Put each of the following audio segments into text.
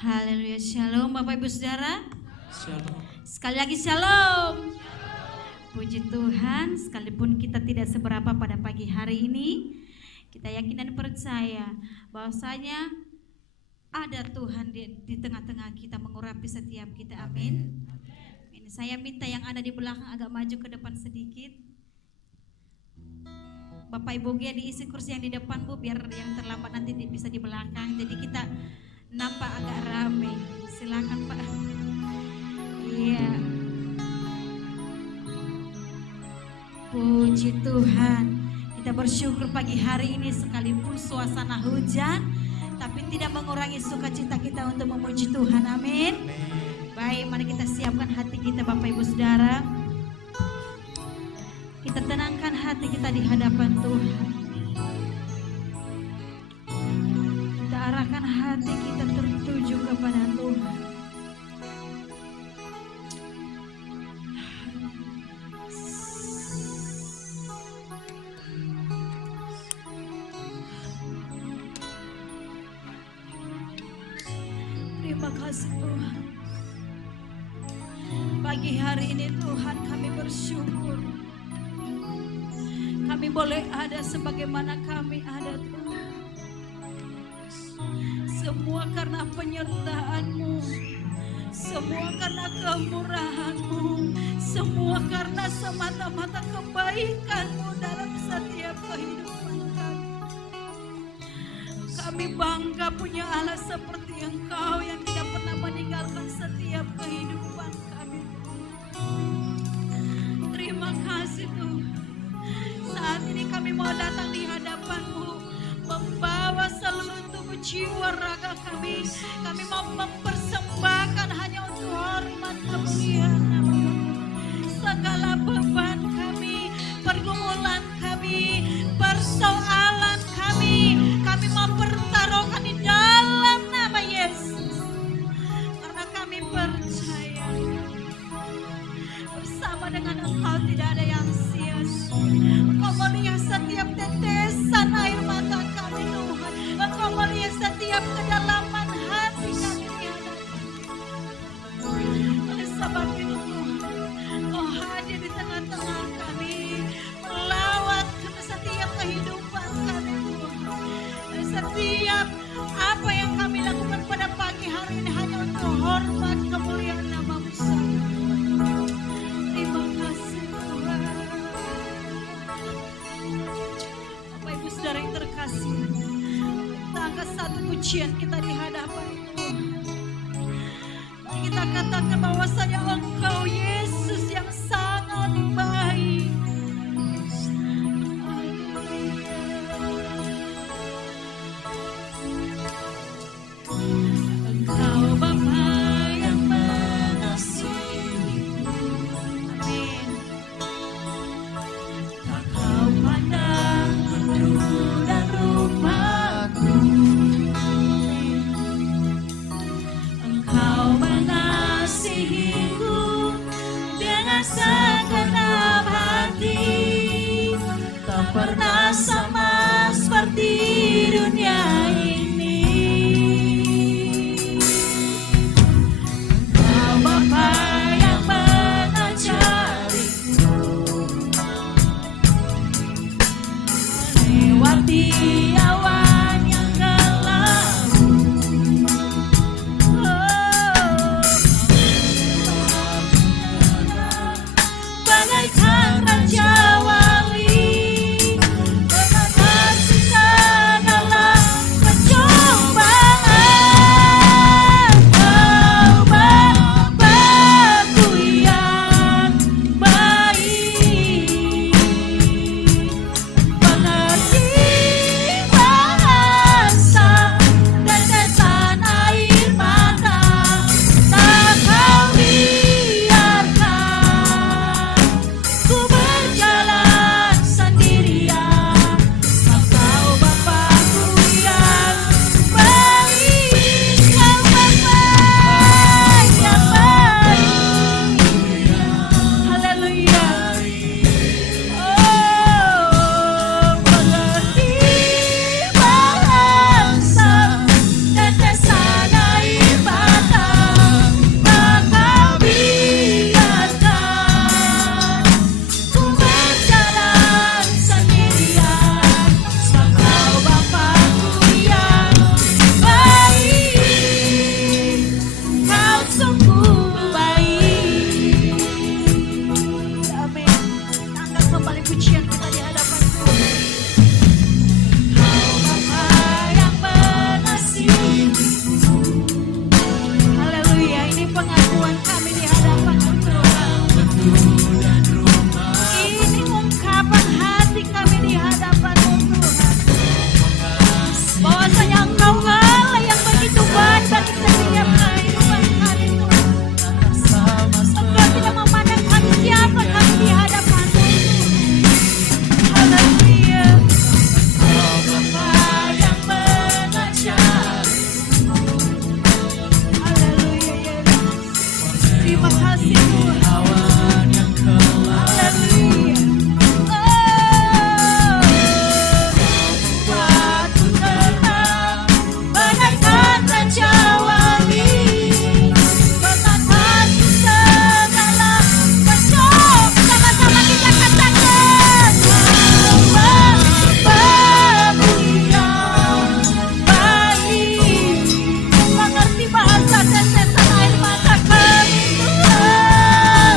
Haleluya, shalom Bapak Ibu Saudara. Shalom. Sekali lagi shalom. Puji Tuhan, sekalipun kita tidak seberapa pada pagi hari ini, kita yakin dan percaya bahwasanya ada Tuhan di tengah-tengah kita mengurapi setiap kita. Amin. Ini saya minta yang ada di belakang agak maju ke depan sedikit. Bapak Ibu Gia diisi kursi yang di depan Bu, biar yang terlambat nanti bisa di belakang. Jadi kita nampak agak rame. Silakan Pak. Iya. Puji Tuhan. Kita bersyukur pagi hari ini sekalipun suasana hujan, tapi tidak mengurangi sukacita kita untuk memuji Tuhan. Amin. Baik, mari kita siapkan hati kita Bapak Ibu Saudara. Kita tenangkan hati kita di hadapan Tuhan. Kita arahkan hati kita tertuju kepada Tuhan. Terima kasih Tuhan. Pagi hari ini Tuhan kami bersyukur. Kami boleh ada sebagaimana kami ada Tuhan. Semua karena penyertaan-Mu, semua karena kemurahan-Mu, semua karena semata-mata kebaikan-Mu dalam setiap kehidupan kami. Kami bangga punya Allah seperti Engkau yang tidak pernah meninggalkan setiap kehidupan kami. Terima kasih Tuhan. Saat ini kami mau datang di hadapan-Mu, membawa seluruh tubuh jiwa raga kami. Kami mau mempersembahkan hanya untuk hormat kemuliaan nama-Mu. Segala beban kami, pergumulan kami, persoalan kami mau pertaruhkan di dalam nama Yesus. Karena kami percaya bersama dengan Engkau tidak ada yang sia-sia. Engkau melihat setiap tetesan air mata kami Tuhan. Engkau melihat setiap kedalaman hati kami di hadapan-Mu. Oleh sebab itu Tuhan, Engkau hadir di tengah-tengah kami, melawat setiap kehidupan kami Tuhan. Dan setiap apa yang kami lakukan pada pagi hari ini hanya untuk hormat kemuliaan nama-Mu saja. Terima kasih Tuhan. Bapak Ibu Saudara yang terkasih, kita angkat satu pujian kita di hadapan Tuhan. Mari kita katakan bahwasanya Engkau Yesus yang sangat baik. Engkau Bapa yang mengasihi. Amin. Tak kau pandang bentuk dan rupaku. Engkau mengasihiku dengan segenap hati. Tak pernah sama seperti dunia ini. Engkau Bapa yang mengajariku melewati awan yang gelap. Bagaikan Raja Wali, kasih Tuhan. awan yang kelam Buatku tenang bagaikan raja wali, mengatasi segala macam. Sama-sama kita katakan Bapamu yang baik. Mengerti bahasa tetesan air mata kami Tuhan.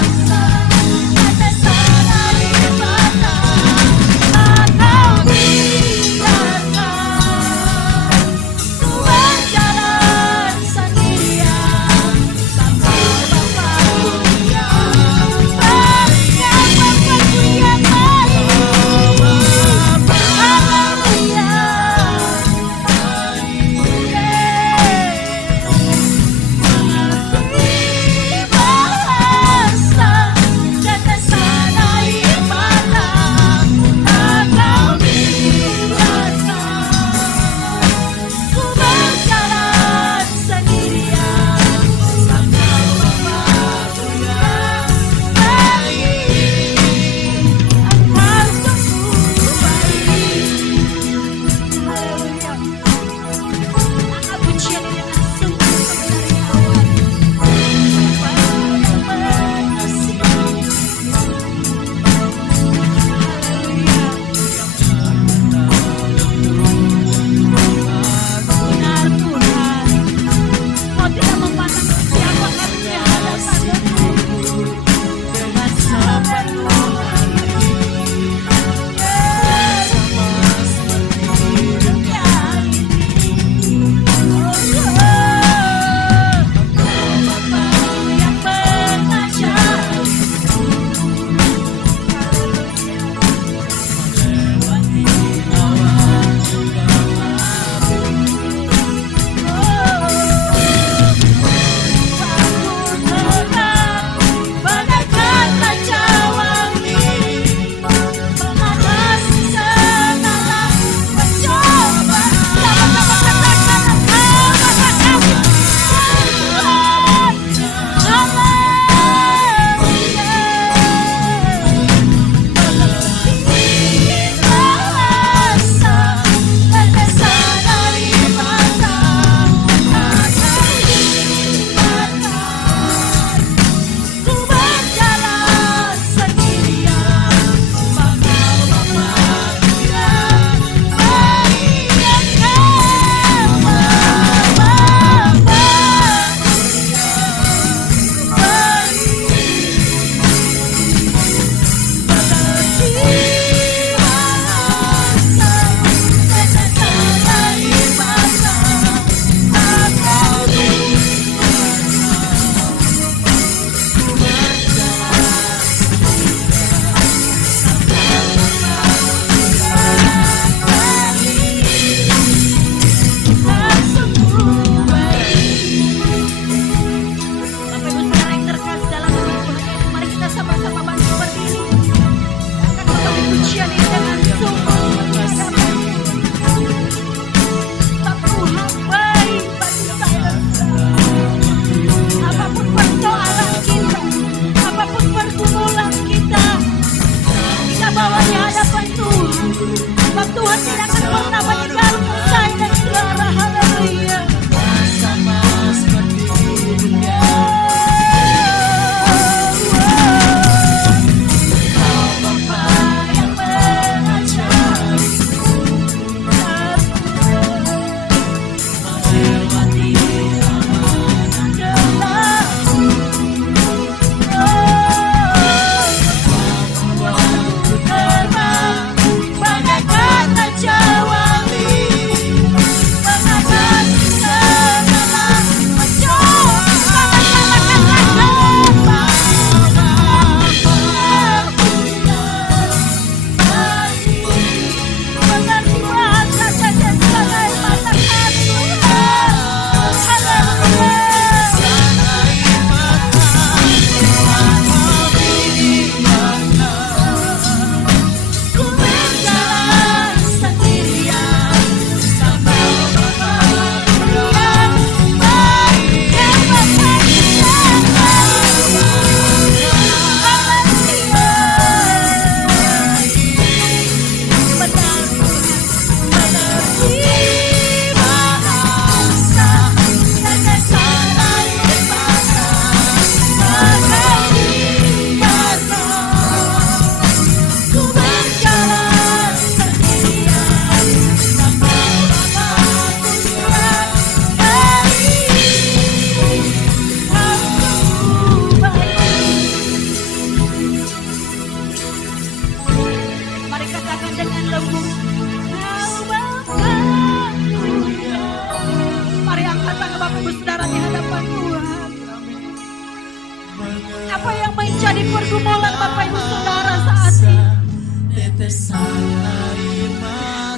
Apa yang menjadi pergumulan Bapak Ibu Saudara saat ini?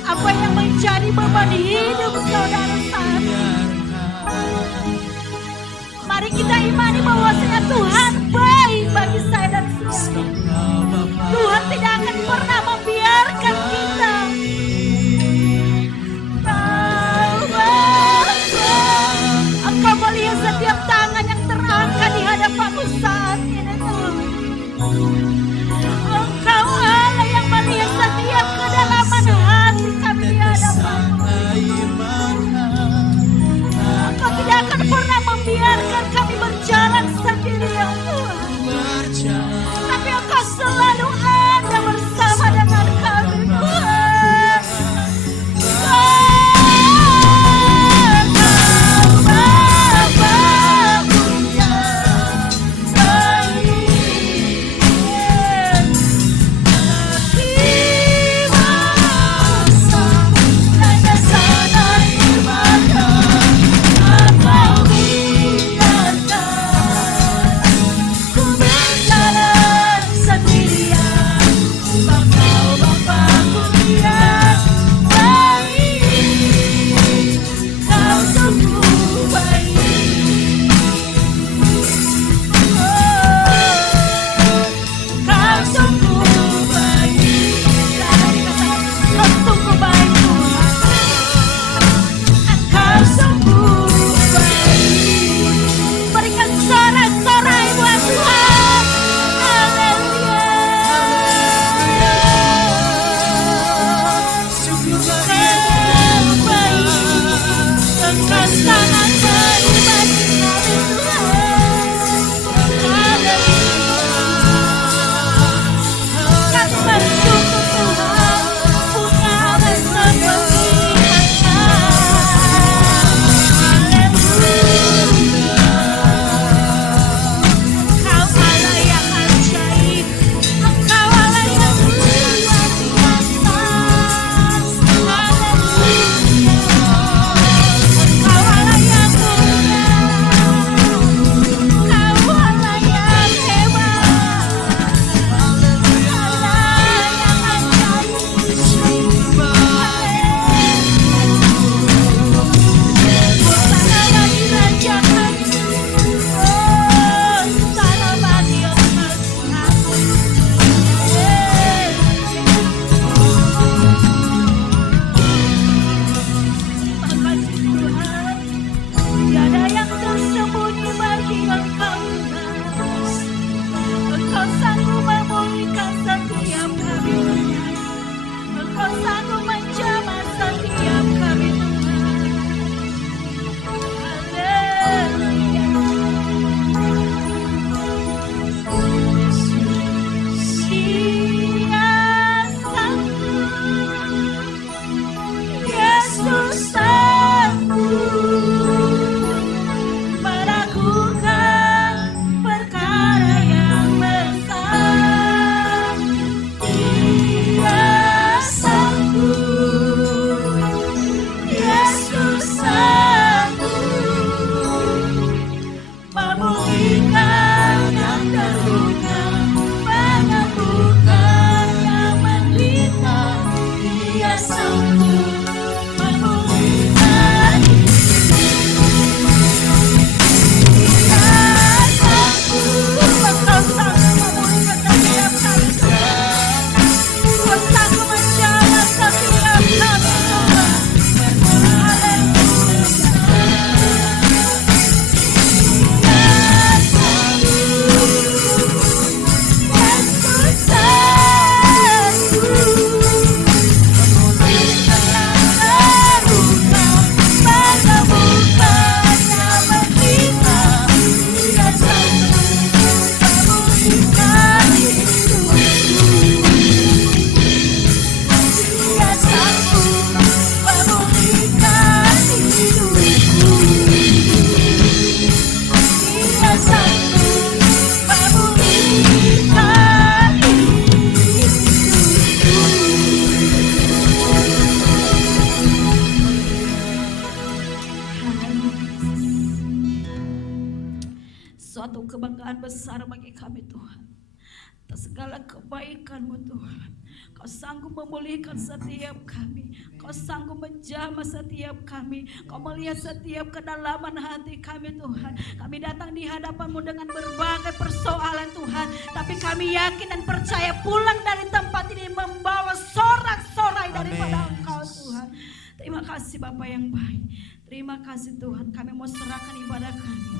Apa yang menjadi beban hidup saudara saat ini? Mari kita imani bahwasanya Tuhan baik bagi saya dan saudara. Tuhan tidak akan pernah membiarkan kita. Engkau melihat setiap tangan yang terangkat di hadapanmu saat ini, Tuhan. Engkau Allah yang melihat setiap kedalaman hati kami di hadapanmu. Engkau tidak akan pernah membiarkan kami berjalan sendiri, ya Tuhan. Tapi Engkau selalu ada bersama dengan kami, Tuhan. suatu kebanggaan besar bagi kami Tuhan. Atas segala kebaikan-Mu Tuhan. Kau sanggup memulihkan setiap kami. Kau sanggup menjamah setiap kami. Kau melihat setiap kedalaman hati kami Tuhan. Kami datang di hadapan-Mu dengan berbagai persoalan Tuhan. Tapi kami yakin dan percaya pulang dari tempat ini membawa sorak-sorai daripada Engkau Tuhan. Terima kasih Bapa yang baik. Terima kasih Tuhan. Kami mau serahkan ibadah kami.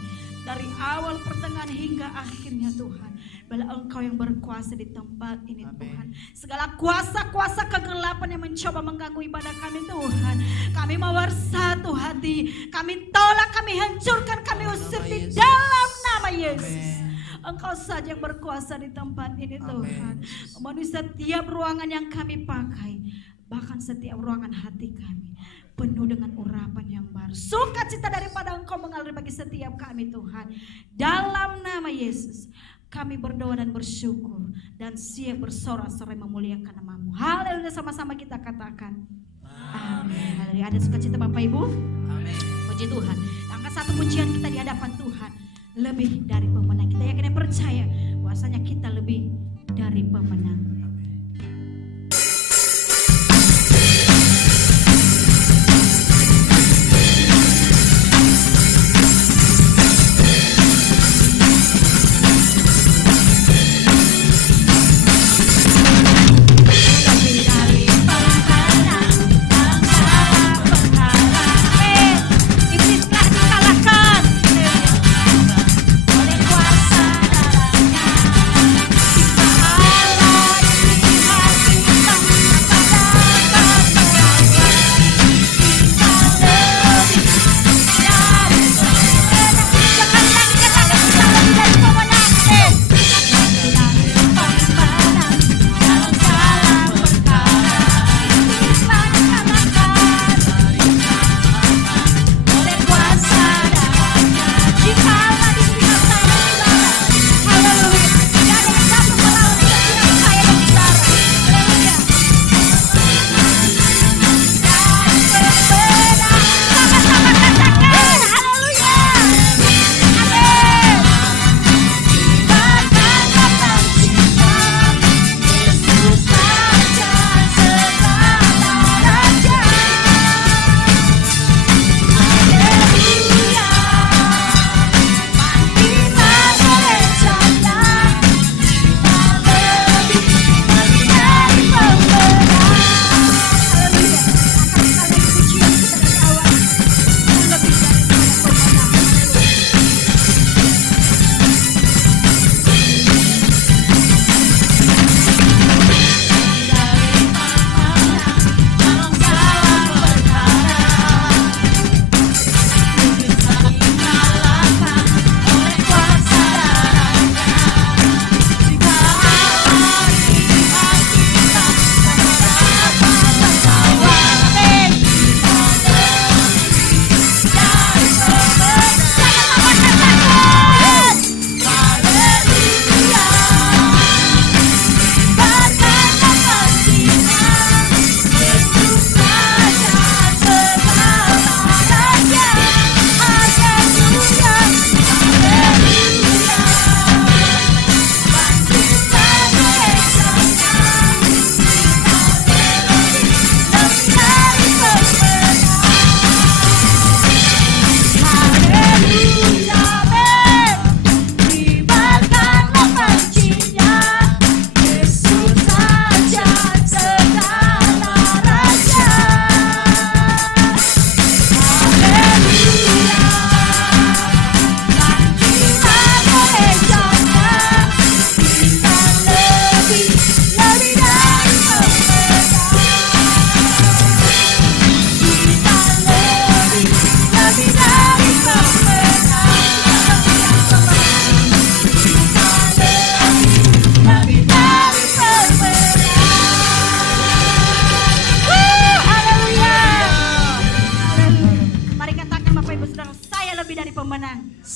Dari awal, pertengahan hingga akhirnya Tuhan. Bila Engkau yang berkuasa di tempat ini Tuhan. Segala kuasa-kuasa kegelapan yang mencoba mengganggu ibadah kami Tuhan. Kami mau bersatu hati. Kami tolak, kami hancurkan, kami usir di dalam nama Yesus. Engkau saja yang berkuasa di tempat ini Tuhan. Memenuhi setiap ruangan yang kami pakai. Bahkan setiap ruangan hati kami. Penuh dengan urapan yang baru. Sukacita daripada Engkau mengalir bagi setiap kami Tuhan. Dalam nama Yesus. Kami berdoa dan bersyukur. Dan siap bersorak-sorai memuliakan nama-Mu. Haleluya, sama-sama kita katakan. Amin. Haleluya. Ada sukacita Bapak Ibu? Amin. Puji Tuhan. Angkat satu pujian kita di hadapan Tuhan. Lebih dari pemenang. Kita yakin dan percaya. Bahwasanya kita lebih dari pemenang.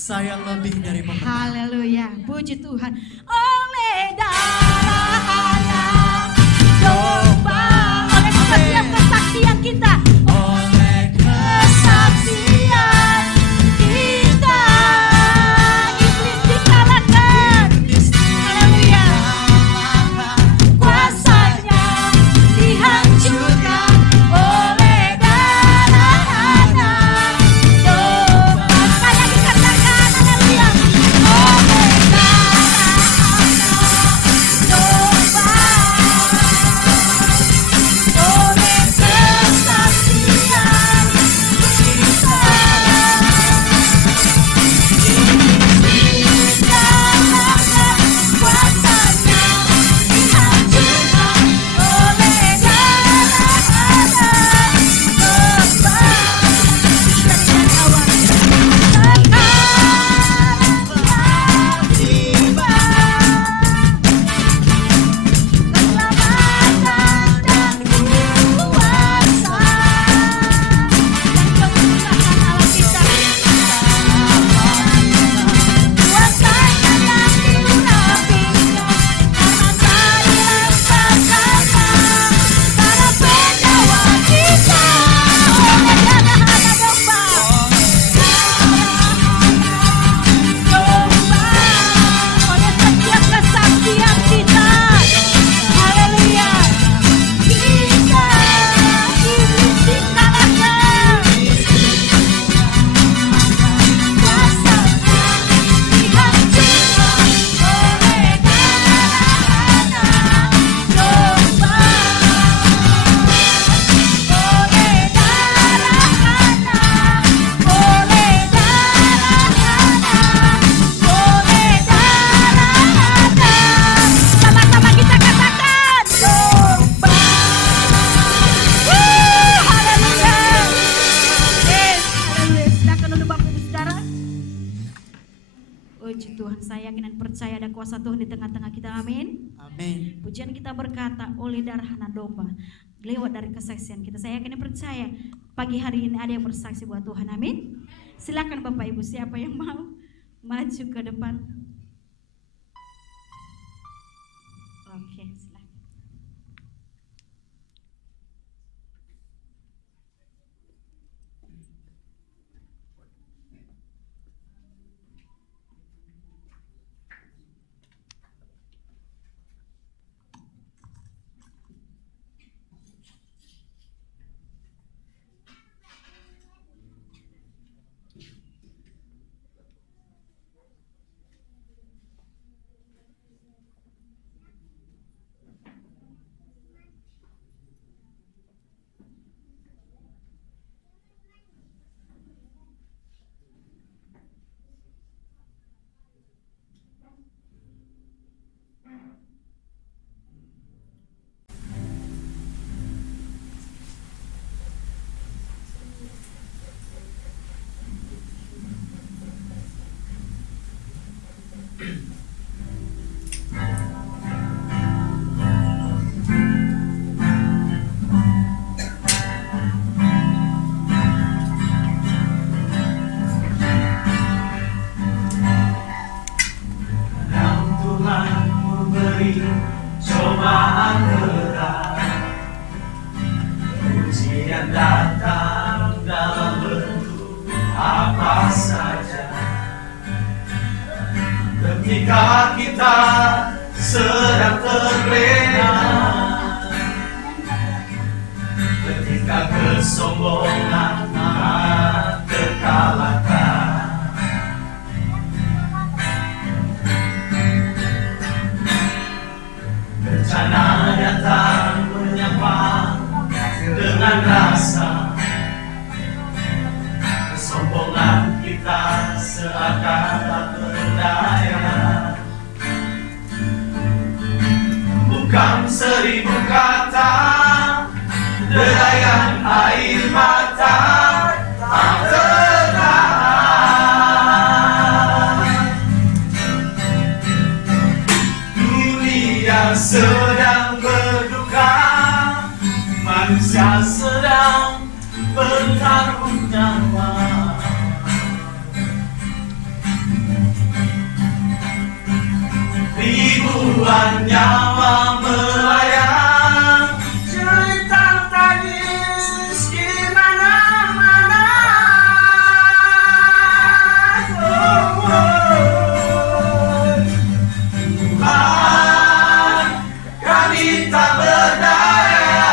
Saya lebih dari pemenang. Haleluya, puji Tuhan. Oleh darah anak domba, oleh setiap kesaksian kita, Oleh kesaksian kita, iblis saya yakin dan percaya ada kuasa Tuhan di tengah-tengah kita. Amin. Amin. Pujian kita berkata oleh darah anak domba, lewat dari kesaksian kita. Saya yakin dan percaya pagi hari ini ada yang bersaksi buat Tuhan. Amin. Silakan Bapak Ibu, siapa yang mau maju ke depan? Oke, silakan. Ketika kita sedang terlena, ketika kesombongan terkalahkan, bencana datang menyapa dengan rasa, kesombongan kita seakan tak berdaya. Bukan 1000 kata, derayan air mata tak tertahan. Dunia sedang berduka, manusia sedang bertaruh nyawa. Ribuan nyawa melayang, cerita tangis di mana-mana. Tuhan, kami tak berdaya.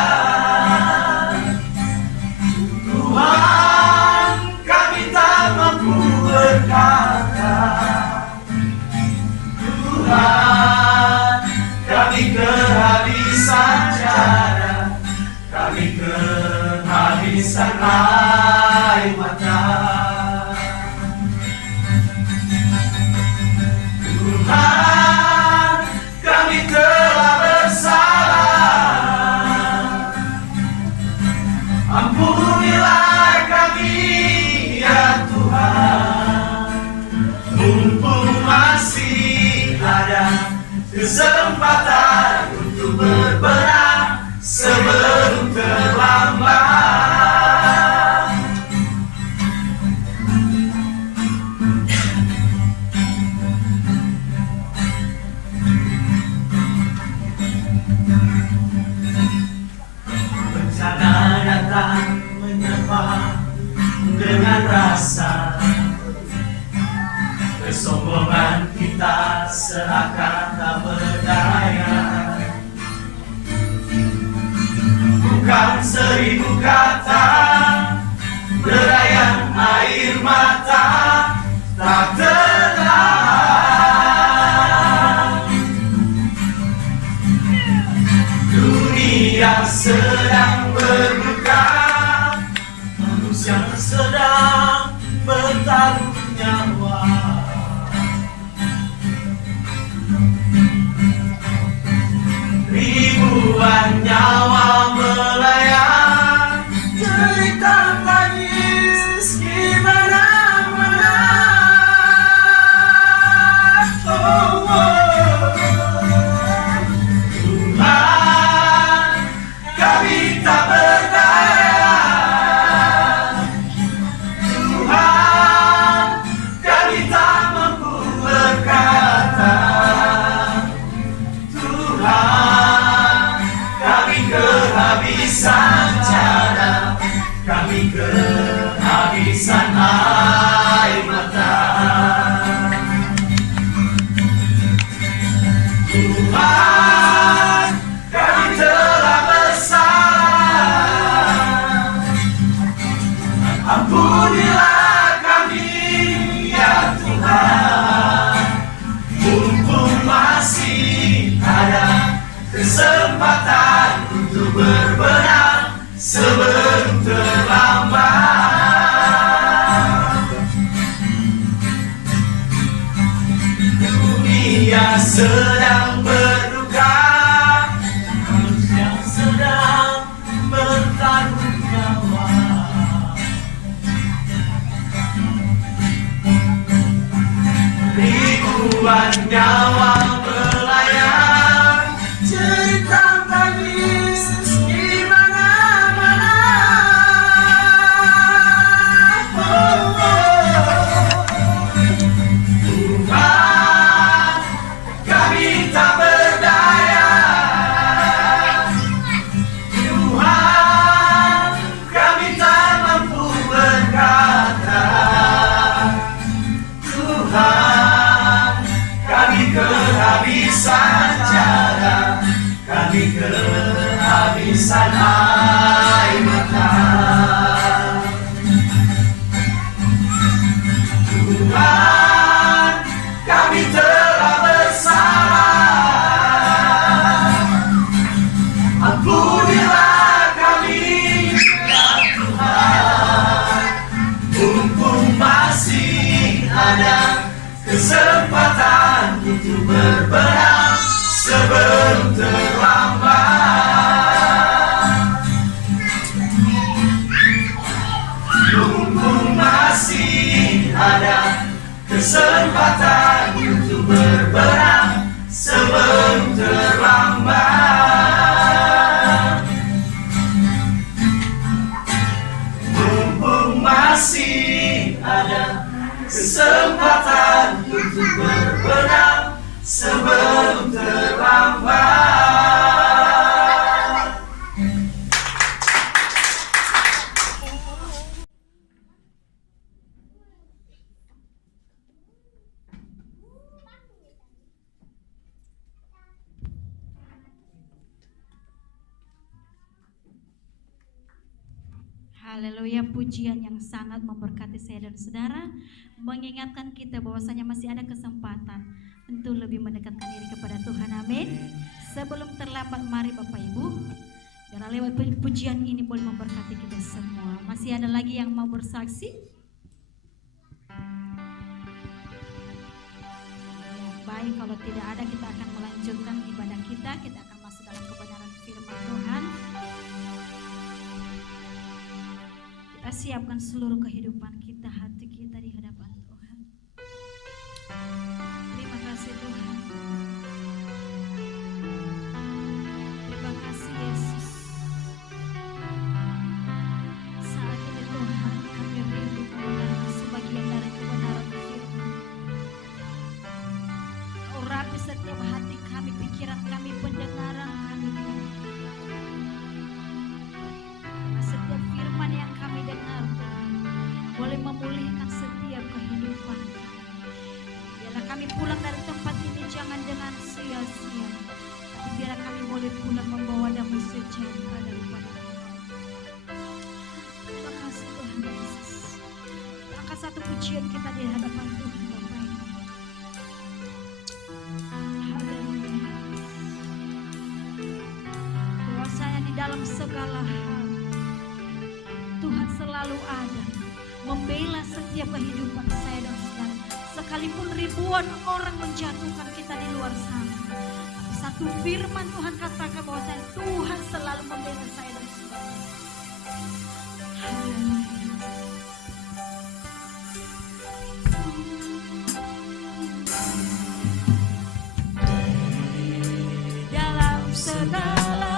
Tuhan, kami tak mampu berkata. Tuhan, kami kehabisan cara, kami kehabisan air mata. Tuhan, kami telah bersalah. Ampunilah kami, ya Tuhan, mumpung masih ada kesempatan untuk berbenah sebelum terlambat. Bencana datang menyapa dengan rasa, kesombongan kita seakan tak berdaya. Bukan 1000 kata, derayan air mata tak tertahan. Dunia sedang berduka, manusia sedang bertaruh nyawa. Ribuan nyawa melayang, Tuhan, kami telah bersalah. Ampunilah kami, ya Tuhan. Mumpung masih ada kesempatan untuk berbenah sebelum terlambat. Dunia sedang berduka, manusia sedang bertaruh nyawa. Ribuan nyawa melayang, cerita tangis di mana-mana. Tuhan, kami tak berdaya. Tuhan, kami tak mampu berkata. Tuhan, kami kehabisan cara, kami kehabisan air mata. Tuhan, kami telah bersalah. Ampunilah kami, ya Tuhan. Mumpung masih ada kesempatan untuk berbenah sebelum terlambat. Mumpung masih ada kesempatan untuk berbenah sebelum terlambat. Mumpung masih ada kesempatan untuk berbenah sebelum terlambat. Haleluya, pujian yang sangat memberkati saya dan saudara, mengingatkan kita bahwasanya masih ada kesempatan untuk lebih mendekatkan diri kepada Tuhan. Amin. Sebelum terlambat, mari Bapak Ibu, karena lewat pujian ini boleh memberkati kita semua. Masih ada lagi yang mau bersaksi? Baik, kalau tidak ada kita akan melanjutkan ibadah kita. Kita akan masuk dalam kebenaran firman Tuhan. Kita siapkan seluruh kehidupan kita, hati kita di hadapan Tuhan. Terima kasih Tuhan. Terima kasih Yesus. Saat ini Tuhan, kami rindu kebenaran, sebagian dari kebenaran firman. Kau rapi setiap hati kami, pikiran kami, pendengaran kami. Setiap firman yang kami dengar Tuhan boleh memulihkan setiap kehidupan kami. Biarlah kami pulang dari tempat ini jangan dengan sia-sia, tapi biarlah kami boleh pulang membawa damai sejahtera daripada Engkau. Terima kasih Tuhan Yesus. Angkat satu pujian kita di hadapan Tuhan Bapa ini. Haleluya. Bahwasanya di dalam segala hal Tuhan selalu ada, membela setiap kehidupan saya dan saudara. Sekalipun ribuan orang menjatuhkan kita di luar sana, tapi satu firman Tuhan katakan bahwa Tuhan selalu membela saya dan saudara. Haleluya. Dalam segala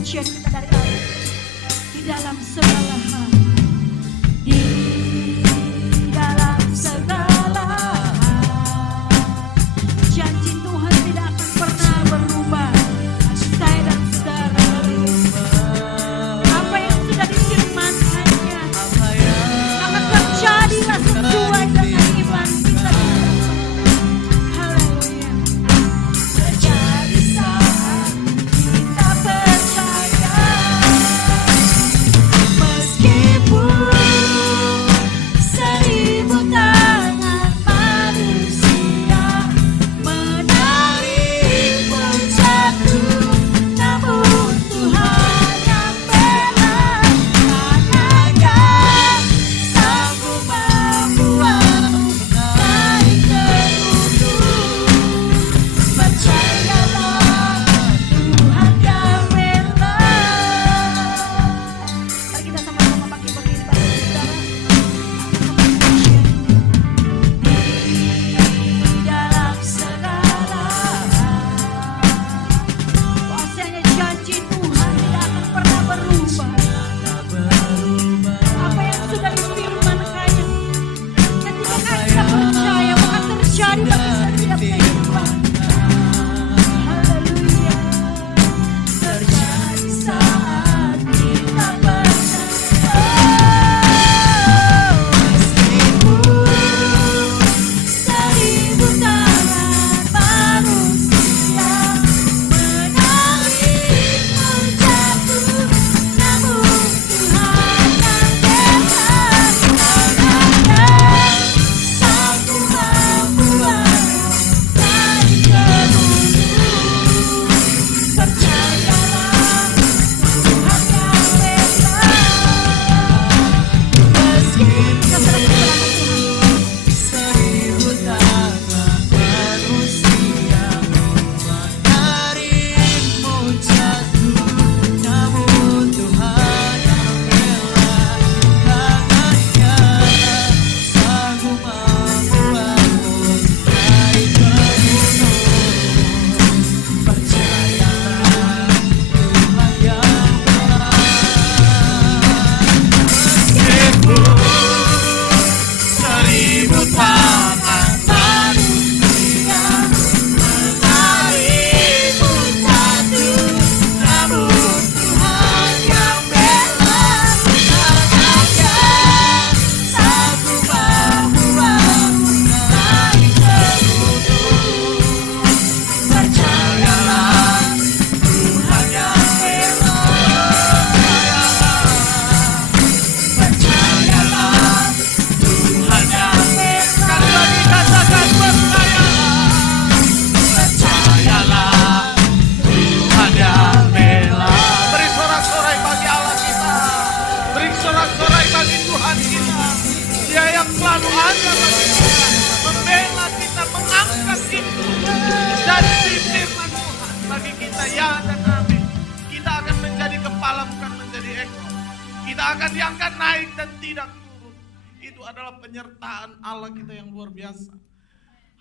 pujian kita dari Allah di dalam segala hal. Di dalam segala hal, janji Tuhan tidak akan pernah berubah. Saya dan saudara, apa yang sudah difirmankannya akan terjadilah sesuai dengan iman kita. Haleluya. Terjadi saat kita percaya, meskipun seribu tangan manusia menarikmu jatuh, namun Tuhan yang bela. Tanahkan sanggup membuatmu naik ke gunung. Percayalah, Tuhan yang bela. Mari kita sama-sama pakai berdiri pada saudara. Di dalam segala hal, kuasanya janji Tuhan tidak akan pernah berubah. Apa yang sudah difirmankannya, ketika kita percaya maka terjadi bagi setiap kehidupan. Haleluya. Terjadi saat kita percaya, meskipun seribu tangan manusia menarikmu jatuh, namun Tuhan yang bela. Tanahkan sanggup membuatmu naik ke gunung. Percayalah, Tuhan yang bela. Meskipun kita berdoa Tuhan, Seribu tangan manusia menarikmu jatuh, namun Tuhan yang bela. Tanahnya sanggup membuatmu naik ke gunung. Percayalah, Tuhan yang bela. Seribu tangan manusia menarikmu jatuh, namun Tuhan yang bela. Tanahkan sanggup membuatmu naik ke gunung. Percayalah, Tuhan yang bela. Percayalah, Tuhan yang bela. Sekali lagi katakan percayalah. Percayalah, Tuhan yang bela. Beri sorak-sorai bagi Allah kita. Beri sorak-sorai bagi Tuhan kita. Dia yang selalu ada bagi kita, membela kita, mengangkat kita. Janji firman Tuhan bagi kita, ya dan amin. Kita akan menjadi kepala bukan menjadi ekor. Kita akan diangkat naik dan tidak turun. Itu adalah penyertaan Allah kita yang luar biasa.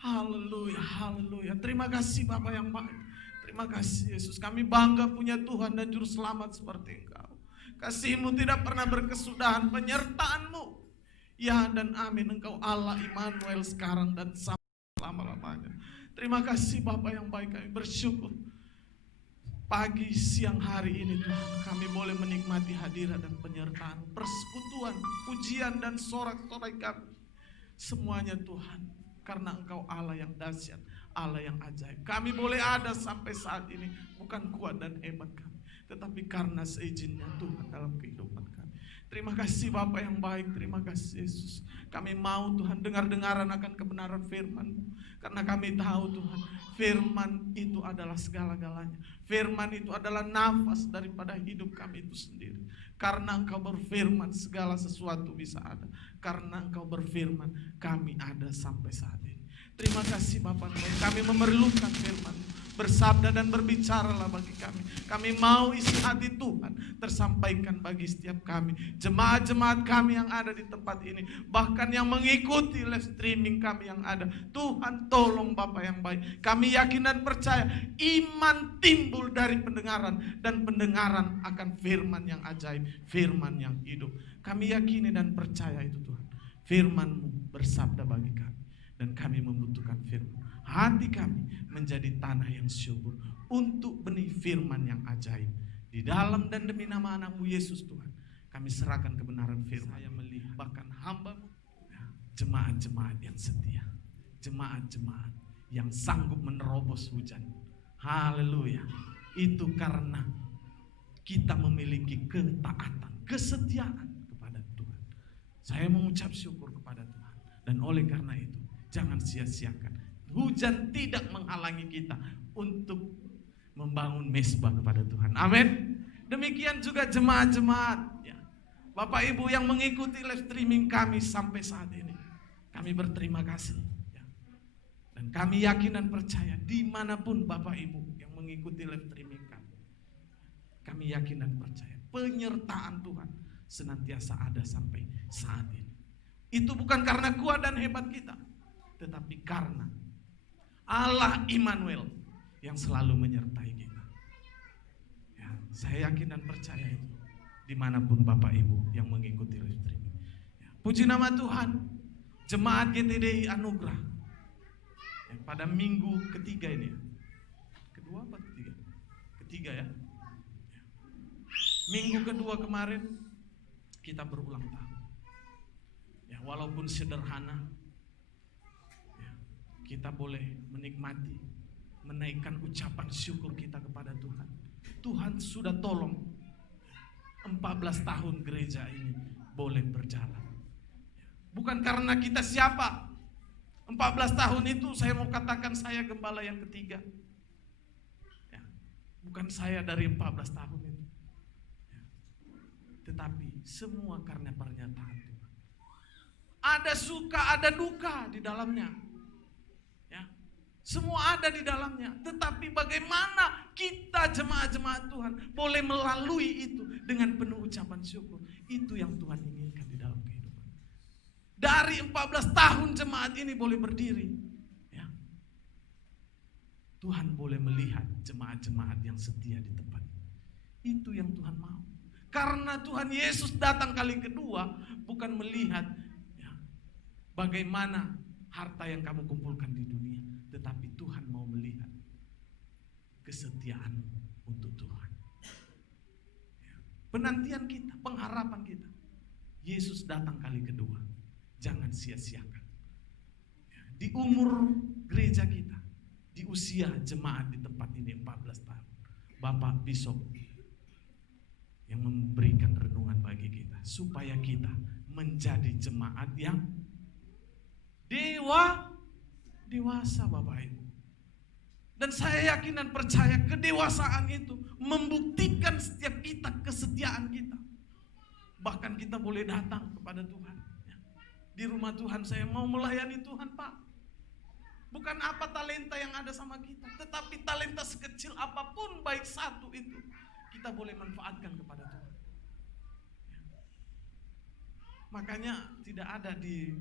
Haleluya, haleluya. Terima kasih Bapa yang baik. Terima kasih Yesus. Kami bangga punya Tuhan dan Juru Selamat seperti Engkau. Kasih-Mu tidak pernah berkesudahan, penyertaan-Mu. Ya dan amin. Engkau Allah Immanuel sekarang dan selama-lamanya. Terima kasih Bapa yang baik. Kami bersyukur. Pagi, siang, hari ini Tuhan, kami boleh menikmati hadirat dan penyertaan, persekutuan, pujian dan sorak-sorai kami. Semuanya Tuhan, karena Engkau Allah yang dahsyat, Allah yang ajaib. Kami boleh ada sampai saat ini, bukan kuat dan hebat kami, tetapi karena seizinnya Tuhan dalam kehidupan kami. Terima kasih Bapa yang baik, terima kasih Yesus. Kami mau Tuhan dengar-dengaran akan kebenaran firman-Mu. Karena kami tahu Tuhan, firman itu adalah segala-galanya. Firman itu adalah nafas daripada hidup kami itu sendiri. Karena Engkau berfirman, segala sesuatu bisa ada. Karena Engkau berfirman, kami ada sampai saat ini. Terima kasih Bapa, kami memerlukan firman-Mu. bersabda dan berbicaralah bagi kami. Kami mau isi hati Tuhan tersampaikan bagi setiap kami, jemaat-jemaat kami yang ada di tempat ini, bahkan yang mengikuti live streaming kami yang ada. Tuhan tolong Bapa yang baik. Kami yakin dan percaya iman timbul dari pendengaran, dan pendengaran akan firman yang ajaib, firman yang hidup. Kami yakini dan percaya itu Tuhan. Firman-Mu bersabda bagi kami, dan kami membutuhkan firman. Hati kami menjadi tanah yang subur untuk benih firman yang ajaib. Di dalam dan demi nama anak-Mu Yesus Tuhan, kami serahkan kebenaran firman. Saya melihat bahkan hamba-Mu, jemaat-jemaat yang setia, jemaat-jemaat yang sanggup menerobos hujan. Haleluya. Itu karena kita memiliki ketaatan, kesetiaan kepada Tuhan. Saya mengucap syukur kepada Tuhan. Dan oleh karena itu, jangan sia-siakan. Hujan tidak menghalangi kita untuk membangun mesbah kepada Tuhan. Amin. Demikian juga jemaat-jemaat, ya. Bapak Ibu yang mengikuti live streaming kami sampai saat ini, kami berterima kasih, ya. Dan kami yakin dan percaya dimanapun Bapak Ibu yang mengikuti live streaming kami yakin dan percaya penyertaan Tuhan senantiasa ada sampai saat ini. Itu bukan karena kuat dan hebat kita, tetapi karena Allah Immanuel yang selalu menyertai kita. Ya, saya yakin dan percaya itu dimanapun Bapak Ibu yang mengikuti live streaming. Ya, puji nama Tuhan, jemaat GTDI Anugerah. Ya, pada minggu ketiga ini, kedua apa ketiga? Ketiga ya. Minggu kedua kemarin kita berulang tahun. Ya, walaupun sederhana, kita boleh menikmati, menaikkan ucapan syukur kita kepada Tuhan. Tuhan sudah tolong 14 tahun gereja ini boleh berjalan. Bukan karena kita siapa. 14 tahun itu saya mau katakan saya gembala yang ketiga. Ya, bukan saya dari 14 tahun itu. Ya, tetapi semua karena pernyataan Tuhan. Ada suka, ada duka di dalamnya. Semua ada di dalamnya. Tetapi bagaimana kita jemaat-jemaat Tuhan boleh melalui itu dengan penuh ucapan syukur. Itu yang Tuhan inginkan di dalam kehidupan. Dari 14 tahun jemaat ini boleh berdiri. Ya. Tuhan boleh melihat jemaat-jemaat yang setia di tempat ini. Itu yang Tuhan mau. Karena Tuhan Yesus datang kali kedua bukan melihat ya, bagaimana harta yang kamu kumpulkan di dunia. Tetapi Tuhan mau melihat kesetiaan untuk Tuhan. Penantian kita, pengharapan kita. Yesus datang kali kedua. Jangan sia-siakan. Di umur gereja kita, di usia jemaat di tempat ini 14 tahun. Bapak Bishop yang memberikan renungan bagi kita. Supaya kita menjadi jemaat yang dewasa Bapak Ibu. Dan saya yakin dan percaya kedewasaan itu membuktikan setiap kita kesetiaan kita. Bahkan kita boleh datang kepada Tuhan. Di rumah Tuhan saya mau melayani Tuhan Pak. Bukan apa talenta yang ada sama kita, tetapi talenta sekecil apapun baik satu itu kita boleh manfaatkan kepada Tuhan. Makanya tidak ada di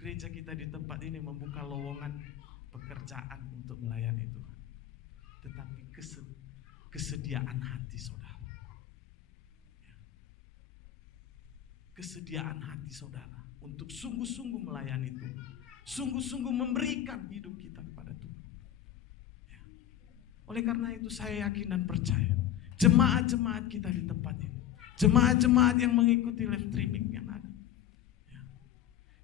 gereja kita di tempat ini membuka lowongan pekerjaan untuk melayani Tuhan. Tetapi kesediaan hati saudara. Kesediaan hati saudara untuk sungguh-sungguh melayani Tuhan. Sungguh-sungguh memberikan hidup kita kepada Tuhan. Oleh karena itu saya yakin dan percaya jemaat-jemaat kita di tempat ini, jemaat-jemaat yang mengikuti live streaming yang ada,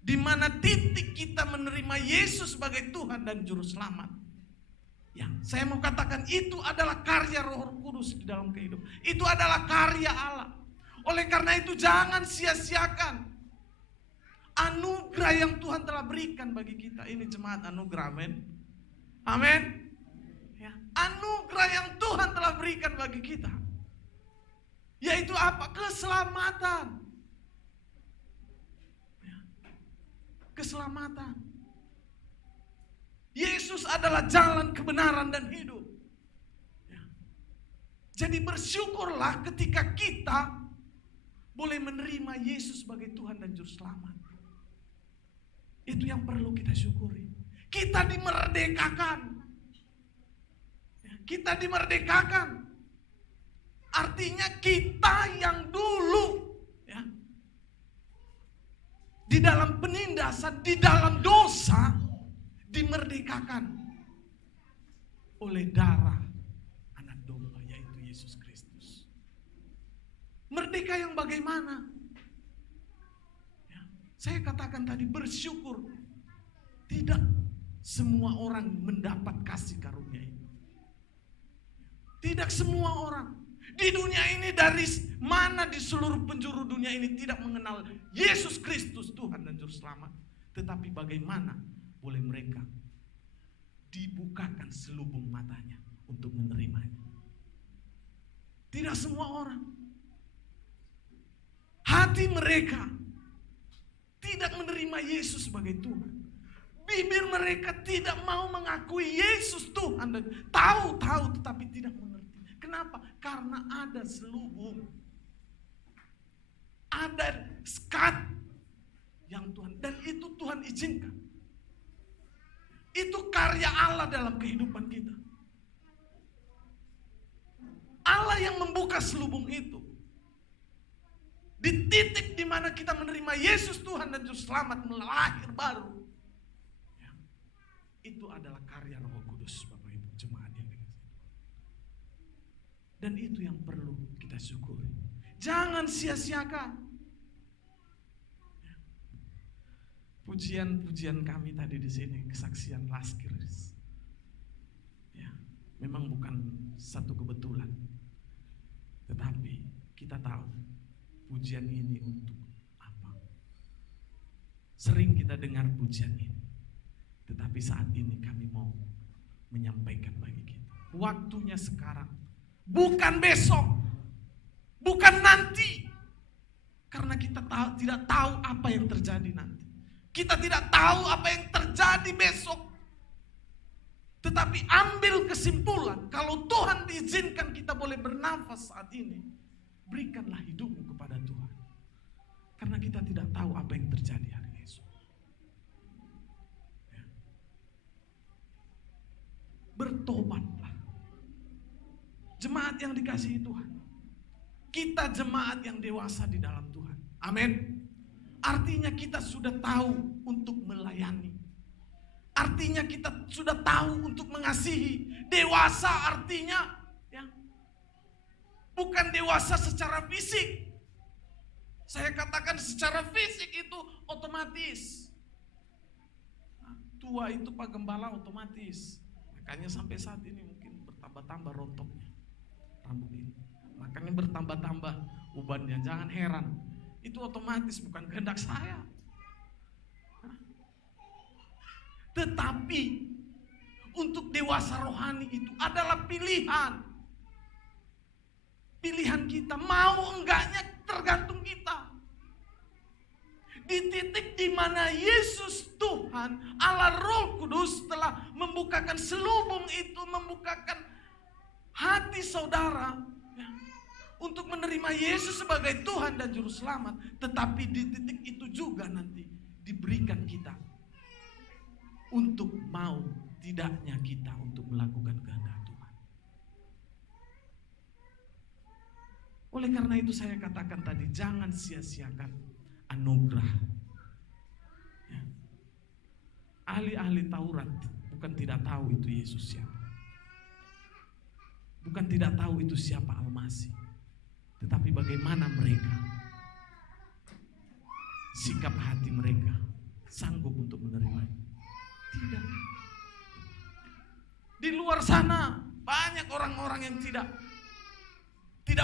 di mana titik kita menerima Yesus sebagai Tuhan dan Juru Selamat. Ya, saya mau katakan itu adalah karya Roh Kudus di dalam kehidupan. Itu adalah karya Allah. Oleh karena itu jangan sia-siakan anugerah yang Tuhan telah berikan bagi kita. Ini jemaat anugerah, amin. Amin. Ya, anugerah yang Tuhan telah berikan bagi kita. Yaitu apa? Keselamatan. Keselamatan. Yesus adalah jalan kebenaran dan hidup. Jadi bersyukurlah ketika kita boleh menerima Yesus sebagai Tuhan dan Juru Selamat. Itu yang perlu kita syukuri. Kita dimerdekakan. Kita dimerdekakan. Artinya kita yang dulu ya, di dalam penindasan, di dalam dosa, dimerdekakan oleh darah anak domba, yaitu Yesus Kristus. Merdeka yang bagaimana? Ya, saya katakan tadi, bersyukur. Tidak semua orang mendapat kasih karunia ini. Tidak semua orang. Di dunia ini, dari mana di seluruh penjuru dunia ini tidak mengenal Yesus Kristus Tuhan dan Juru Selamat. Tetapi bagaimana boleh mereka dibukakan selubung matanya untuk menerimanya. Tidak semua orang. Hati mereka tidak menerima Yesus sebagai Tuhan. Bibir mereka tidak mau mengakui Yesus Tuhan. Tahu tetapi tidak mengerti. Kenapa? Karena ada selubung. Ada sekat yang Tuhan, dan itu Tuhan izinkan. Itu karya Allah dalam kehidupan kita. Allah yang membuka selubung itu. Di titik di mana kita menerima Yesus Tuhan dan Juru Selamat, melahir baru. Ya, itu adalah karya Roh Kudus, Bapak Ibu jemaat yang dikasihi. Dan itu yang perlu kita syukuri. Jangan sia-siakan. Pujian-pujian kami tadi di sini, kesaksian Laskiris. Ya, memang bukan satu kebetulan. Tetapi kita tahu pujian ini untuk apa. Sering kita dengar pujian ini. Tetapi saat ini kami mau menyampaikan bagi kita. Waktunya sekarang. Bukan besok. Bukan nanti. Karena kita tidak tahu apa yang terjadi nanti. Kita tidak tahu apa yang terjadi besok. Tetapi ambil kesimpulan, kalau Tuhan diizinkan kita boleh bernafas saat ini, berikanlah hidupmu kepada Tuhan. Karena kita tidak tahu apa yang terjadi hari esok. Ya. Bertobatlah. Jemaat yang dikasihi Tuhan. Kita jemaat yang dewasa di dalam Tuhan. Amin. Artinya kita sudah tahu untuk melayani. Artinya kita sudah tahu untuk mengasihi. Dewasa artinya ya, bukan dewasa secara fisik. Saya katakan secara fisik itu otomatis. Nah, tua itu Pak Gembala otomatis. Makanya sampai saat ini mungkin bertambah-tambah rontoknya. Rambut ini. Makanya bertambah-tambah ubannya. Jangan heran. Itu otomatis, bukan kehendak saya. Tetapi untuk dewasa rohani itu adalah pilihan. Pilihan kita, mau enggaknya tergantung kita. Di titik di mana Yesus Tuhan, Allah Roh Kudus telah membukakan selubung itu, membukakan hati saudara ya, untuk menerima Yesus sebagai Tuhan dan Juru Selamat. Tetapi di titik itu juga nanti diberikan kita untuk mau tidaknya kita untuk melakukan kehendak Tuhan. Oleh karena itu saya katakan tadi, jangan sia-siakan anugerah. Ya. Ahli-ahli Taurat bukan tidak tahu itu Yesus siapa. Bukan tidak tahu itu siapa Al-Masih. Tetapi bagaimana mereka, sikap hati mereka sanggup untuk menerimanya. Tidak. Di luar sana banyak orang-orang yang tidak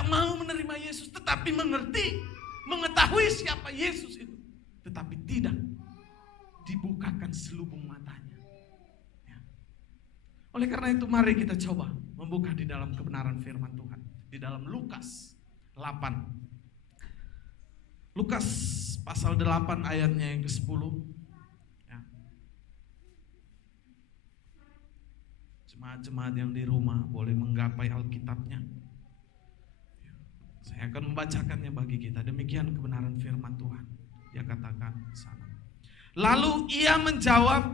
mau menerima Yesus, tetapi mengerti, mengetahui siapa Yesus itu, tetapi tidak dibukakan selubung matanya. Ya. Oleh karena itu mari kita coba membuka di dalam kebenaran firman Tuhan, di dalam Lukas 8. Lukas pasal 8 ayatnya yang ke-10. Ya. Jemaat-jemaat yang di rumah boleh menggapai Alkitabnya. Saya akan membacakannya bagi kita. Demikian kebenaran firman Tuhan. Dia katakan di sana. Lalu ia menjawab,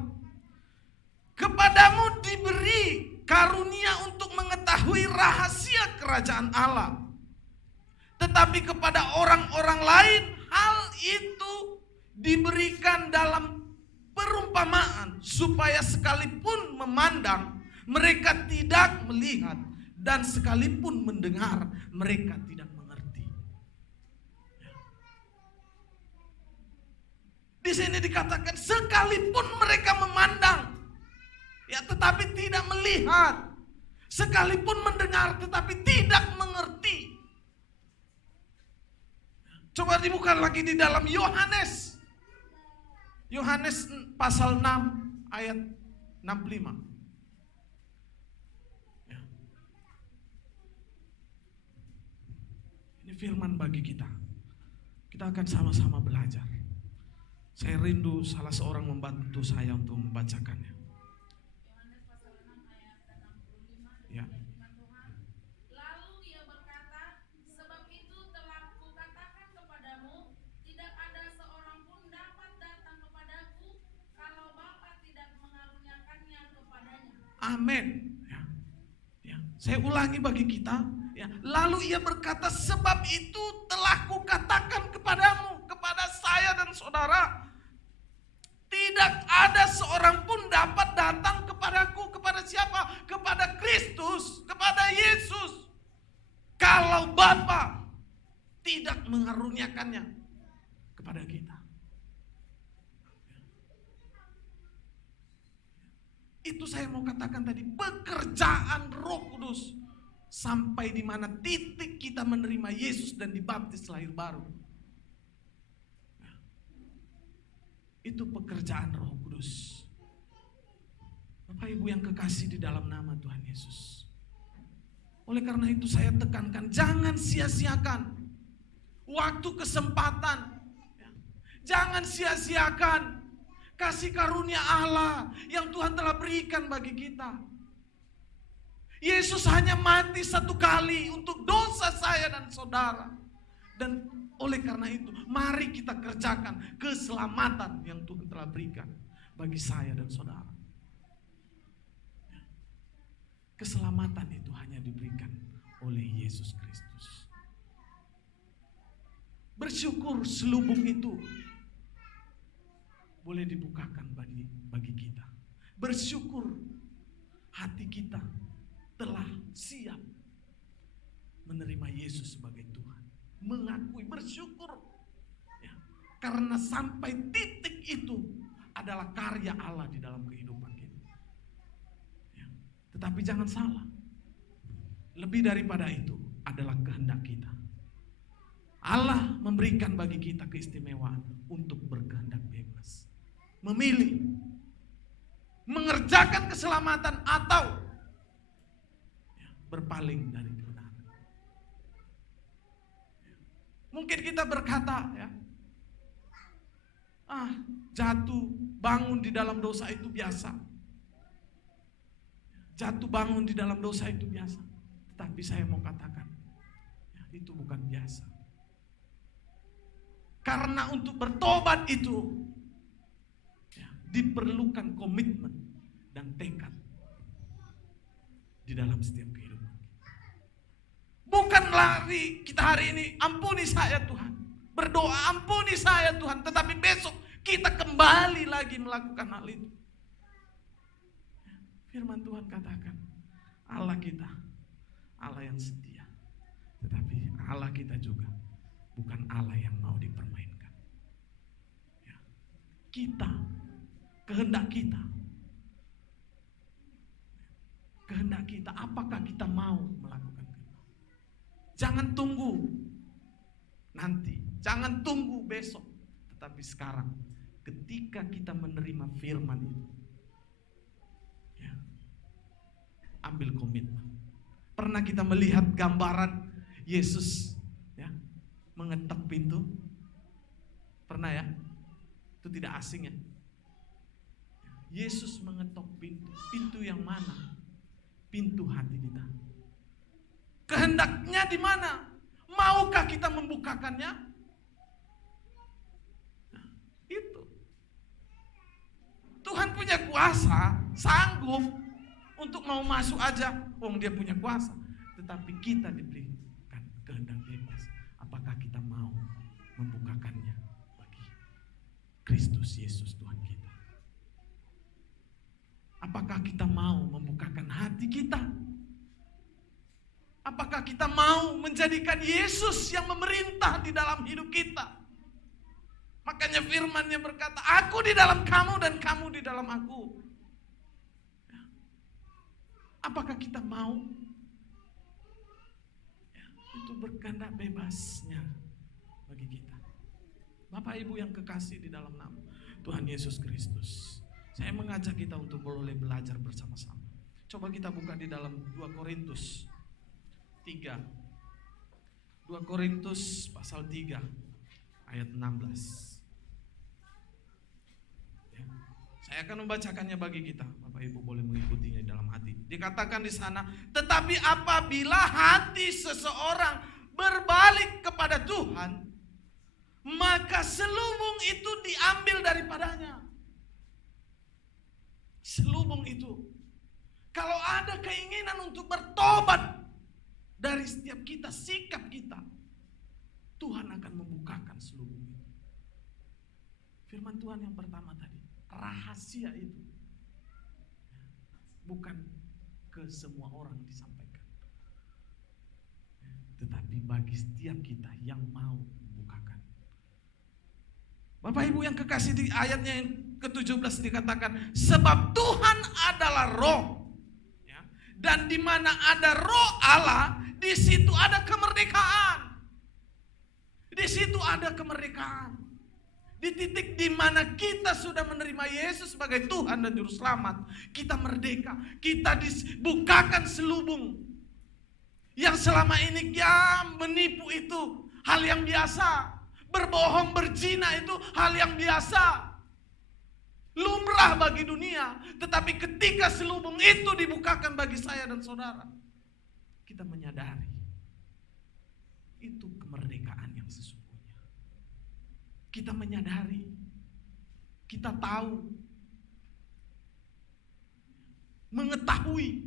kepadamu diberi karunia untuk mengetahui rahasia kerajaan Allah. Tetapi kepada orang-orang lain hal itu diberikan dalam perumpamaan, supaya sekalipun memandang mereka tidak melihat, dan sekalipun mendengar mereka tidak mengerti. Di sini dikatakan sekalipun mereka memandang, ya, tetapi tidak melihat, sekalipun mendengar tetapi tidak mengerti. Coba dibuka lagi di dalam Yohanes pasal 6 ayat 65. Ya. Ini firman bagi kita. Kita akan sama-sama belajar. Saya rindu salah seorang membantu saya untuk membacakannya. Yohanes pasal 6 ayat 65. Ya. Firman Tuhan. Lalu ia berkata, sebab itu telah kukatakan kepadamu, tidak ada seorang pun dapat datang kepadaku kalau Bapa tidak mengaruniakannya kepadanya. Amin. Ya. Ya. Saya ulangi bagi kita. Ya. Lalu ia berkata, sebab itu telah kukatakan kepadamu, kepada saya dan saudara, tidak ada seorang pun dapat datang kepadaku. Kepada siapa? Kepada Kristus, kepada Yesus, kalau Bapa tidak mengaruniakannya kepada kita. Itu saya mau katakan tadi, pekerjaan Roh Kudus sampai di mana titik kita menerima Yesus dan dibaptis lahir baru. Itu pekerjaan Roh Kudus. Bapak Ibu yang kekasih di dalam nama Tuhan Yesus. Oleh karena itu saya tekankan, jangan sia-siakan waktu, kesempatan. Jangan sia-siakan kasih karunia Allah yang Tuhan telah berikan bagi kita. Yesus hanya mati satu kali untuk dosa saya dan saudara. Dan oleh karena itu, mari kita kerjakan keselamatan yang Tuhan telah berikan bagi saya dan saudara. Keselamatan itu hanya diberikan oleh Yesus Kristus. Bersyukur selubung itu boleh dibukakan bagi kita. Bersyukur hati kita telah siap menerima Yesus sebagai Tuhan. Mengakui, bersyukur. Ya, karena sampai titik itu adalah karya Allah di dalam kehidupan kita. Ya, tetapi jangan salah. Lebih daripada itu adalah kehendak kita. Allah memberikan bagi kita keistimewaan untuk berkehendak bebas. Memilih. Mengerjakan keselamatan atau berpaling dari kebenaran. Mungkin kita berkata, ya, jatuh bangun di dalam dosa itu biasa. Jatuh bangun di dalam dosa itu biasa. Tetapi saya mau katakan, ya, itu bukan biasa. Karena untuk bertobat itu ya, diperlukan komitmen dan tekad di dalam setiap kehidupan. Bukan lari kita hari ini, ampuni saya Tuhan. Berdoa, ampuni saya Tuhan. Tetapi besok kita kembali lagi melakukan hal itu. Firman Tuhan katakan, Allah kita, Allah yang setia. Tetapi Allah kita juga bukan Allah yang mau dipermainkan. Ya. Kita, kehendak kita, apakah kita mau melakukan? Jangan tunggu nanti, jangan tunggu besok, tetapi sekarang, ketika kita menerima firman itu, ya, ambil komitmen. Pernah kita melihat gambaran Yesus, ya, mengetok pintu? Pernah ya? Itu tidak asing ya? Yesus mengetok pintu. Pintu yang mana? Pintu hati kita. Kehendaknya di mana? maukah kita membukakannya? Nah, itu. Tuhan punya kuasa, sanggup untuk mau masuk aja. Dia punya kuasa. Tetapi kita diberikan kehendak bebas. Apakah kita mau membukakannya bagi Kristus Yesus Tuhan kita? Apakah kita mau membukakan hati kita? Apakah kita mau menjadikan Yesus yang memerintah di dalam hidup kita? Makanya firman-Nya berkata, aku di dalam kamu dan kamu di dalam aku. Apakah kita mau? Itu berkehendak bebasnya bagi kita. Bapak Ibu yang kekasih di dalam nama Tuhan Yesus Kristus, saya mengajak kita untuk boleh belajar bersama-sama. Coba kita buka di dalam 2 Korintus 3. 2 Korintus pasal 3 ayat 16. Ya. Saya akan membacakannya bagi kita. Bapak Ibu boleh mengikutinya dalam hati. Dikatakan di sana, tetapi apabila hati seseorang berbalik kepada Tuhan, maka selubung itu diambil daripadanya. Selubung itu. Kalau ada keinginan untuk bertobat dari setiap kita, sikap kita, Tuhan akan membukakan selubung itu. Firman Tuhan yang pertama tadi, rahasia itu bukan ke semua orang disampaikan, tetapi bagi setiap kita yang mau membukakan. Bapak Ibu yang kekasih, di ayatnya yang ke-17 dikatakan, sebab Tuhan adalah roh, ya, dan di mana ada roh Allah, di situ ada kemerdekaan. Di situ ada kemerdekaan. Di titik di mana kita sudah menerima Yesus sebagai Tuhan dan Juru Selamat, kita merdeka. Kita dibukakan selubung. Yang selama ini menipu itu hal yang biasa. Berbohong, berzina itu hal yang biasa. Lumrah bagi dunia. Tetapi ketika selubung itu dibukakan bagi saya dan saudara, kita menyadari itu kemerdekaan yang sesungguhnya. Kita menyadari, kita tahu, mengetahui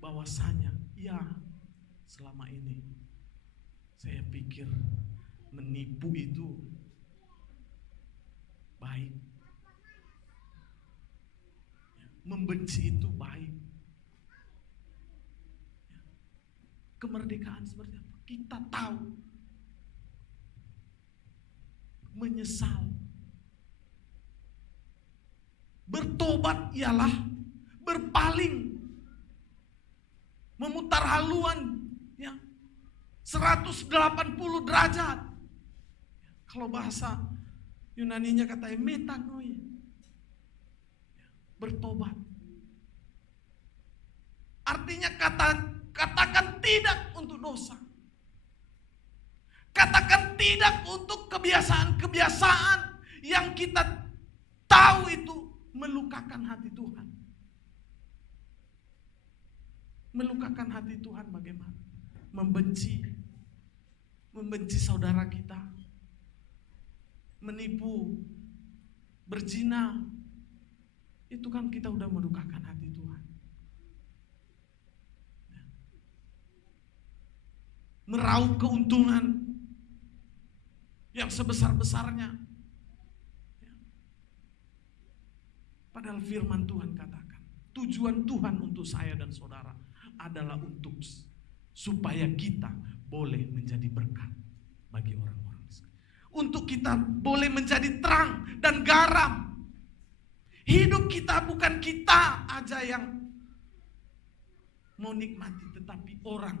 bahwasanya ya selama ini saya pikir menipu itu baik, membenci itu baik. Kemerdekaan seperti apa? Kita tahu. Menyesal. Bertobat ialah berpaling. Memutar haluan ya, 180 derajat. Kalau bahasa Yunaninya katanya metanoia. Bertobat. Artinya katakan tidak untuk dosa. Katakan tidak untuk kebiasaan-kebiasaan yang kita tahu itu melukakan hati Tuhan. Melukakan hati Tuhan bagaimana? Membenci saudara kita. Menipu, berzina. Itu kan kita udah melukakan hati Tuhan. Meraup keuntungan yang sebesar-besarnya. Padahal firman Tuhan katakan, tujuan Tuhan untuk saya dan saudara adalah untuk supaya kita boleh menjadi berkat bagi orang-orang. Untuk kita boleh menjadi terang dan garam. Hidup kita bukan kita aja yang mau nikmati, tetapi orang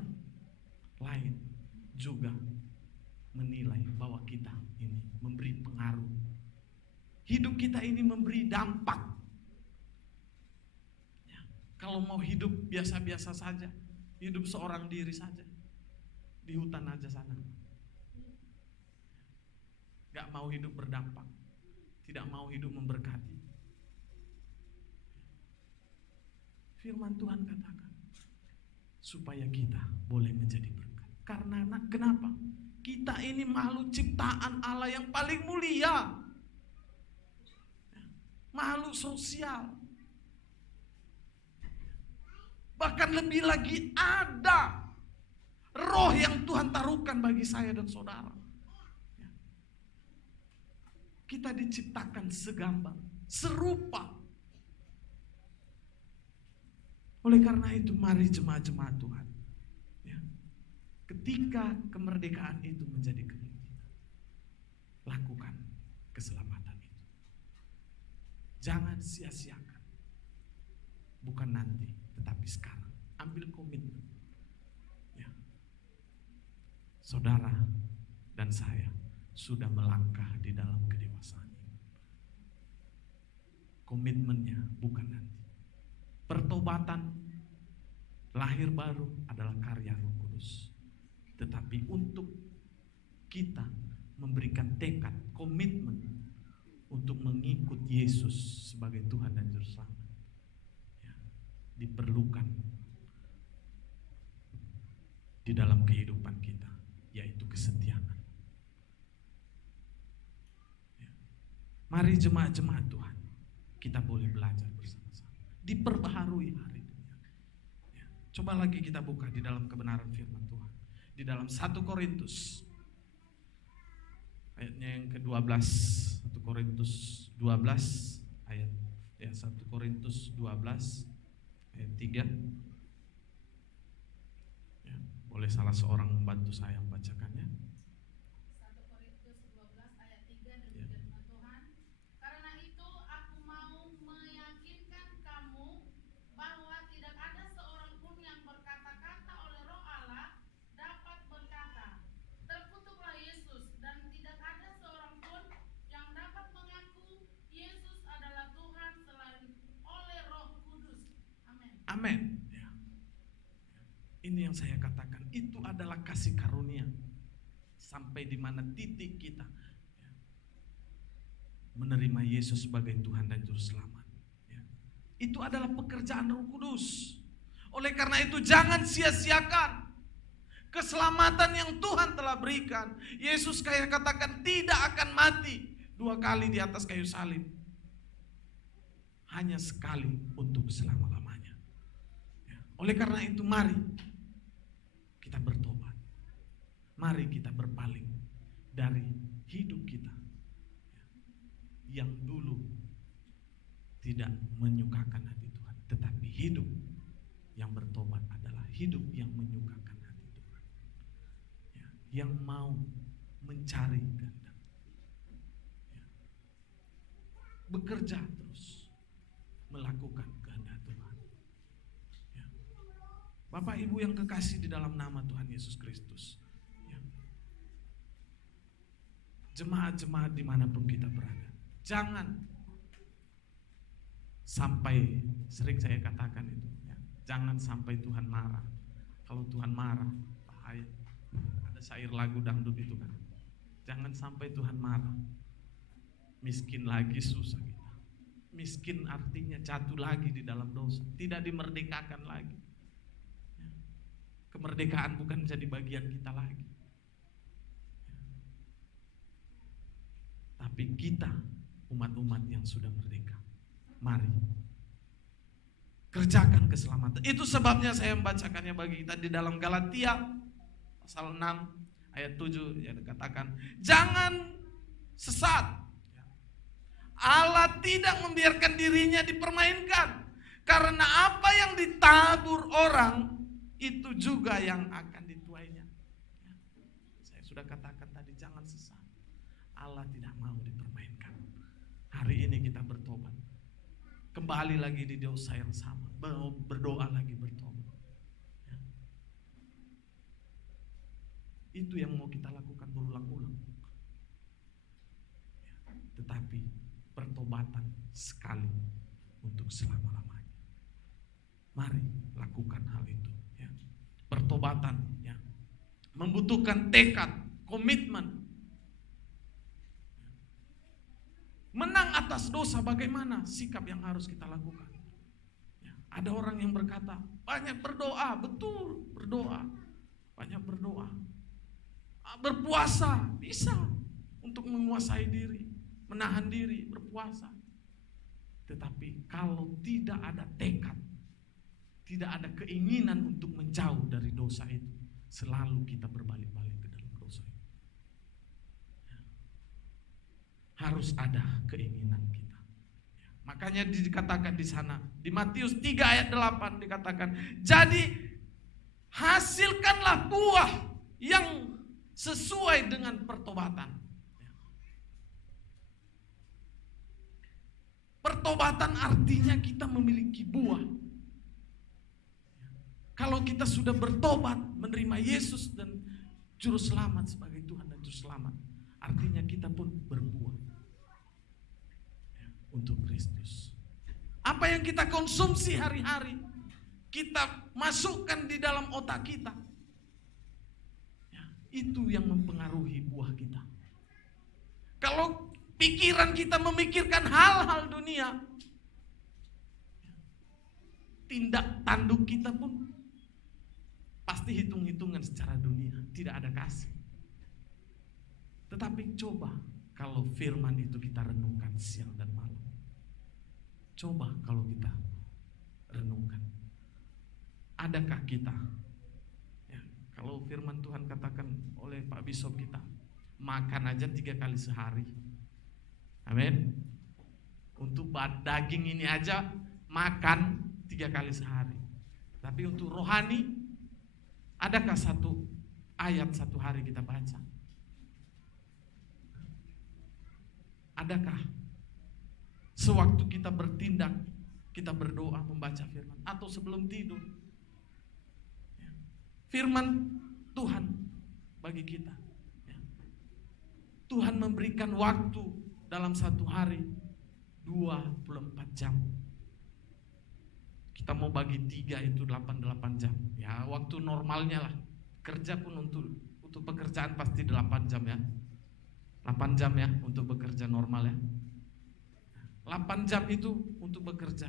lain juga menilai bahwa kita ini memberi pengaruh. Hidup kita ini memberi dampak. Ya, kalau mau hidup biasa-biasa saja, hidup seorang diri saja, di hutan aja sana. Gak mau hidup berdampak, tidak mau hidup memberkati. Firman Tuhan katakan, supaya kita boleh menjadi berkat. Karena kenapa? Kita ini makhluk ciptaan Allah yang paling mulia. Makhluk sosial. Bahkan lebih lagi ada roh yang Tuhan taruhkan bagi saya dan saudara. Kita diciptakan segambar, serupa. Oleh karena itu mari jemaat-jemaat Tuhan. Ya. Ketika kemerdekaan itu menjadi kehendak kita, lakukan keselamatan itu. Jangan sia-siakan. Bukan nanti, tetapi sekarang. Ambil komitmen. Ya. Saudara dan saya sudah melangkah di dalam kedewasaan ini. Komitmennya bukan nanti. Pertobatan, lahir baru adalah karya Roh Kudus. Tetapi untuk kita memberikan tekad, komitmen untuk mengikut Yesus sebagai Tuhan dan Juru Selamat, ya, diperlukan di dalam kehidupan kita, yaitu kesetiaan. Ya. Mari jemaat-jemaat Tuhan, kita boleh belajar bersama-sama. Diperbaharui hari ini. Ya. Coba lagi kita buka di dalam kebenaran firman Tuhan. Di dalam 1 Korintus ayatnya yang ke-12. 1 Korintus 12 ayat ya 1 Korintus 12 ayat 3. Ya, boleh salah seorang membantu saya membacakannya. 1 Korintus 12 ayat 3 dan firman Tuhan. Karena itu aku mau meyakinkan kamu bahwa tidak ada seorang pun yang berkata-kata oleh Roh Allah dapat berkata, terkutuklah Yesus, dan tidak ada seorang pun yang dapat mengaku Yesus adalah Tuhan selain oleh Roh Kudus. Amin. Amin. Ya. Ini yang saya katakan, itu adalah kasih karunia. Sampai di mana titik kita ya, menerima Yesus sebagai Tuhan dan Juru Selamat. Ya. Itu adalah pekerjaan Roh Kudus. Oleh karena itu jangan sia-siakan keselamatan yang Tuhan telah berikan. Yesus kayak katakan tidak akan mati 2 kali di atas kayu salib. Hanya sekali untuk selama-lamanya. Ya. Oleh karena itu mari kita bertobat. Mari kita berpaling dari hidup kita yang dulu tidak menyukakan hati Tuhan. Tetapi hidup yang bertobat adalah hidup yang menyukakan hati Tuhan. Ya, yang mau mencari kehendak. Ya. Bekerja terus. Melakukan kehendak Tuhan. Ya. Bapak Ibu yang kekasih di dalam nama Tuhan Yesus Kristus. Jemaat-jemaat dimanapun kita berada, jangan sampai, sering saya katakan itu ya, jangan sampai Tuhan marah. Kalau Tuhan marah, bahaya. Ada syair lagu dangdut itu kan, jangan sampai Tuhan marah. Miskin lagi susah kita. Miskin artinya jatuh lagi di dalam dosa, tidak dimerdekakan lagi. Kemerdekaan bukan menjadi bagian kita lagi. Tapi kita umat-umat yang sudah merdeka, mari kerjakan keselamatan. Itu sebabnya saya membacakannya bagi kita di dalam Galatia pasal 6 ayat 7 yang dikatakan, jangan sesat. Allah tidak membiarkan dirinya dipermainkan, karena apa yang ditabur orang itu juga yang akan dituainya. Saya sudah katakan tadi, jangan sesat. Allah tidak mau dipermainkan. Hari ini kita bertobat. Kembali lagi di dosa yang sama. Berdoa lagi, bertobat. Ya. Itu yang mau kita lakukan berulang-ulang. Ya. Tetapi pertobatan sekali untuk selama-lamanya. Mari lakukan hal itu. Ya. Pertobatan ya, membutuhkan tekad, komitmen. Menang atas dosa, bagaimana sikap yang harus kita lakukan? Ya. Ada orang yang berkata, banyak berdoa, betul, berdoa. Banyak berdoa. Berpuasa, bisa untuk menguasai diri, menahan diri, berpuasa. Tetapi kalau tidak ada tekad, tidak ada keinginan untuk menjauh dari dosa itu, selalu kita berbalik-balik ke dalam dosa itu. Harus ada keinginan kita. Makanya dikatakan di sana, di Matius 3 ayat 8 dikatakan, jadi hasilkanlah buah yang sesuai dengan pertobatan. Pertobatan artinya kita memiliki buah. Kalau kita sudah bertobat, menerima Yesus dan Juru Selamat sebagai Tuhan dan Juru Selamat, artinya kita pun berbuah untuk Kristus. Apa yang kita konsumsi hari-hari, kita masukkan di dalam otak kita, itu yang mempengaruhi buah kita. Kalau pikiran kita memikirkan hal-hal dunia, tindak tanduk kita pun pasti hitung-hitungan secara dunia, tidak ada kasih. Tetapi coba kalau firman itu kita renungkan siang dan malam. Coba kalau kita renungkan. Adakah kita, ya, kalau firman Tuhan katakan oleh Pak Bishop kita, makan aja 3 kali sehari. Amin. Untuk daging ini aja makan 3 kali sehari. Tapi untuk rohani, adakah satu ayat satu hari kita baca? Adakah sewaktu kita bertindak, kita berdoa, membaca firman, atau sebelum tidur? Firman Tuhan bagi kita. Tuhan memberikan waktu dalam satu hari 24 jam. Kita mau bagi 3 itu 8 jam. Ya, waktu normalnya lah. Kerja pun untuk pekerjaan pasti 8 jam ya. 8 jam ya untuk bekerja normal ya. 8 jam itu untuk bekerja.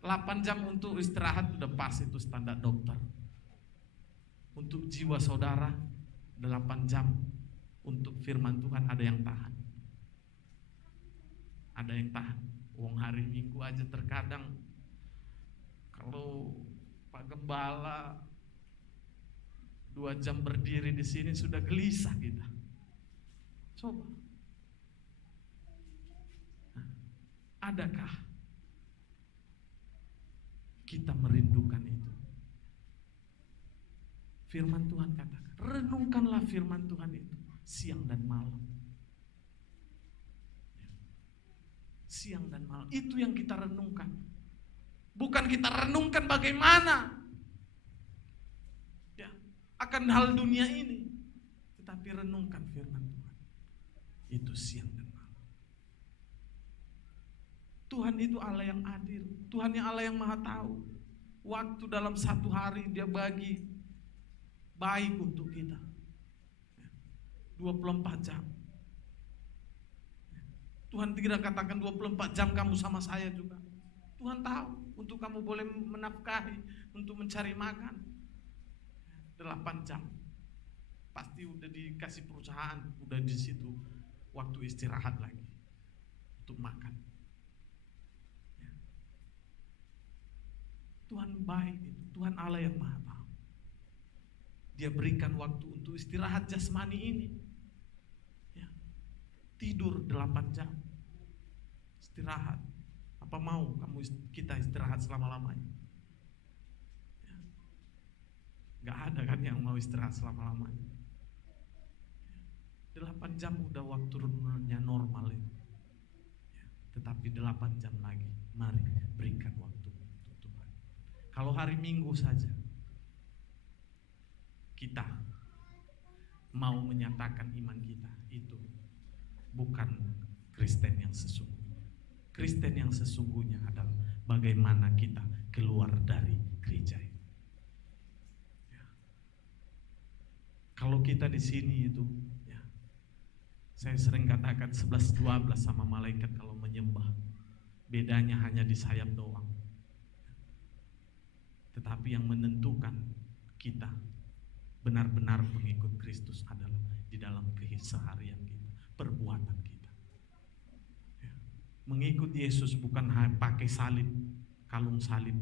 8 jam untuk istirahat udah pas, itu standar dokter. Untuk jiwa saudara 8 jam. Untuk firman Tuhan ada yang tahan. Ada yang tahan. Wong hari Minggu aja terkadang kalau Pak Gembala 2 jam berdiri di sini sudah gelisah kita. Coba. Adakah kita merindukan itu? Firman Tuhan katakan, renungkanlah firman Tuhan itu siang dan malam. Siang dan malam, itu yang kita renungkan. Bukan kita renungkan bagaimana ya, akan hal dunia ini, tetapi renungkan firman Tuhan. Itu siang dan malam. Tuhan itu Allah yang adil. Tuhan yang Allah yang maha tahu. Waktu dalam satu hari dia bagi baik untuk kita. 24 jam. Tuhan tidak katakan 24 jam kamu sama saya juga. Tuhan tahu untuk kamu boleh menafkahi, untuk mencari makan. 8 jam. Pasti udah dikasih perusahaan, udah di situ waktu istirahat lagi untuk makan. Tuhan baik itu, Tuhan Allah yang maha tahu. Dia berikan waktu untuk istirahat jasmani ini. Ya. Tidur 8 jam. Istirahat. Apa mau kita istirahat selama-lamanya? Ya. Gak ada kan yang mau istirahat selama-lamanya. 8 jam udah waktu renungnya normal itu. Ya. Tetapi 8 jam lagi, mari berikan waktu. Kalau hari Minggu saja kita mau menyatakan iman kita, itu bukan Kristen yang sesungguhnya. Kristen yang sesungguhnya adalah bagaimana kita keluar dari gereja itu. Ya. Kalau kita di sini itu, ya, saya sering katakan 11-12 sama malaikat kalau menyembah, bedanya hanya di sayap doang. Tetapi yang menentukan kita benar-benar pengikut Kristus adalah di dalam keseharian kita, perbuatan kita. Ya. Mengikut Yesus bukan hanya pakai salib, kalung salib.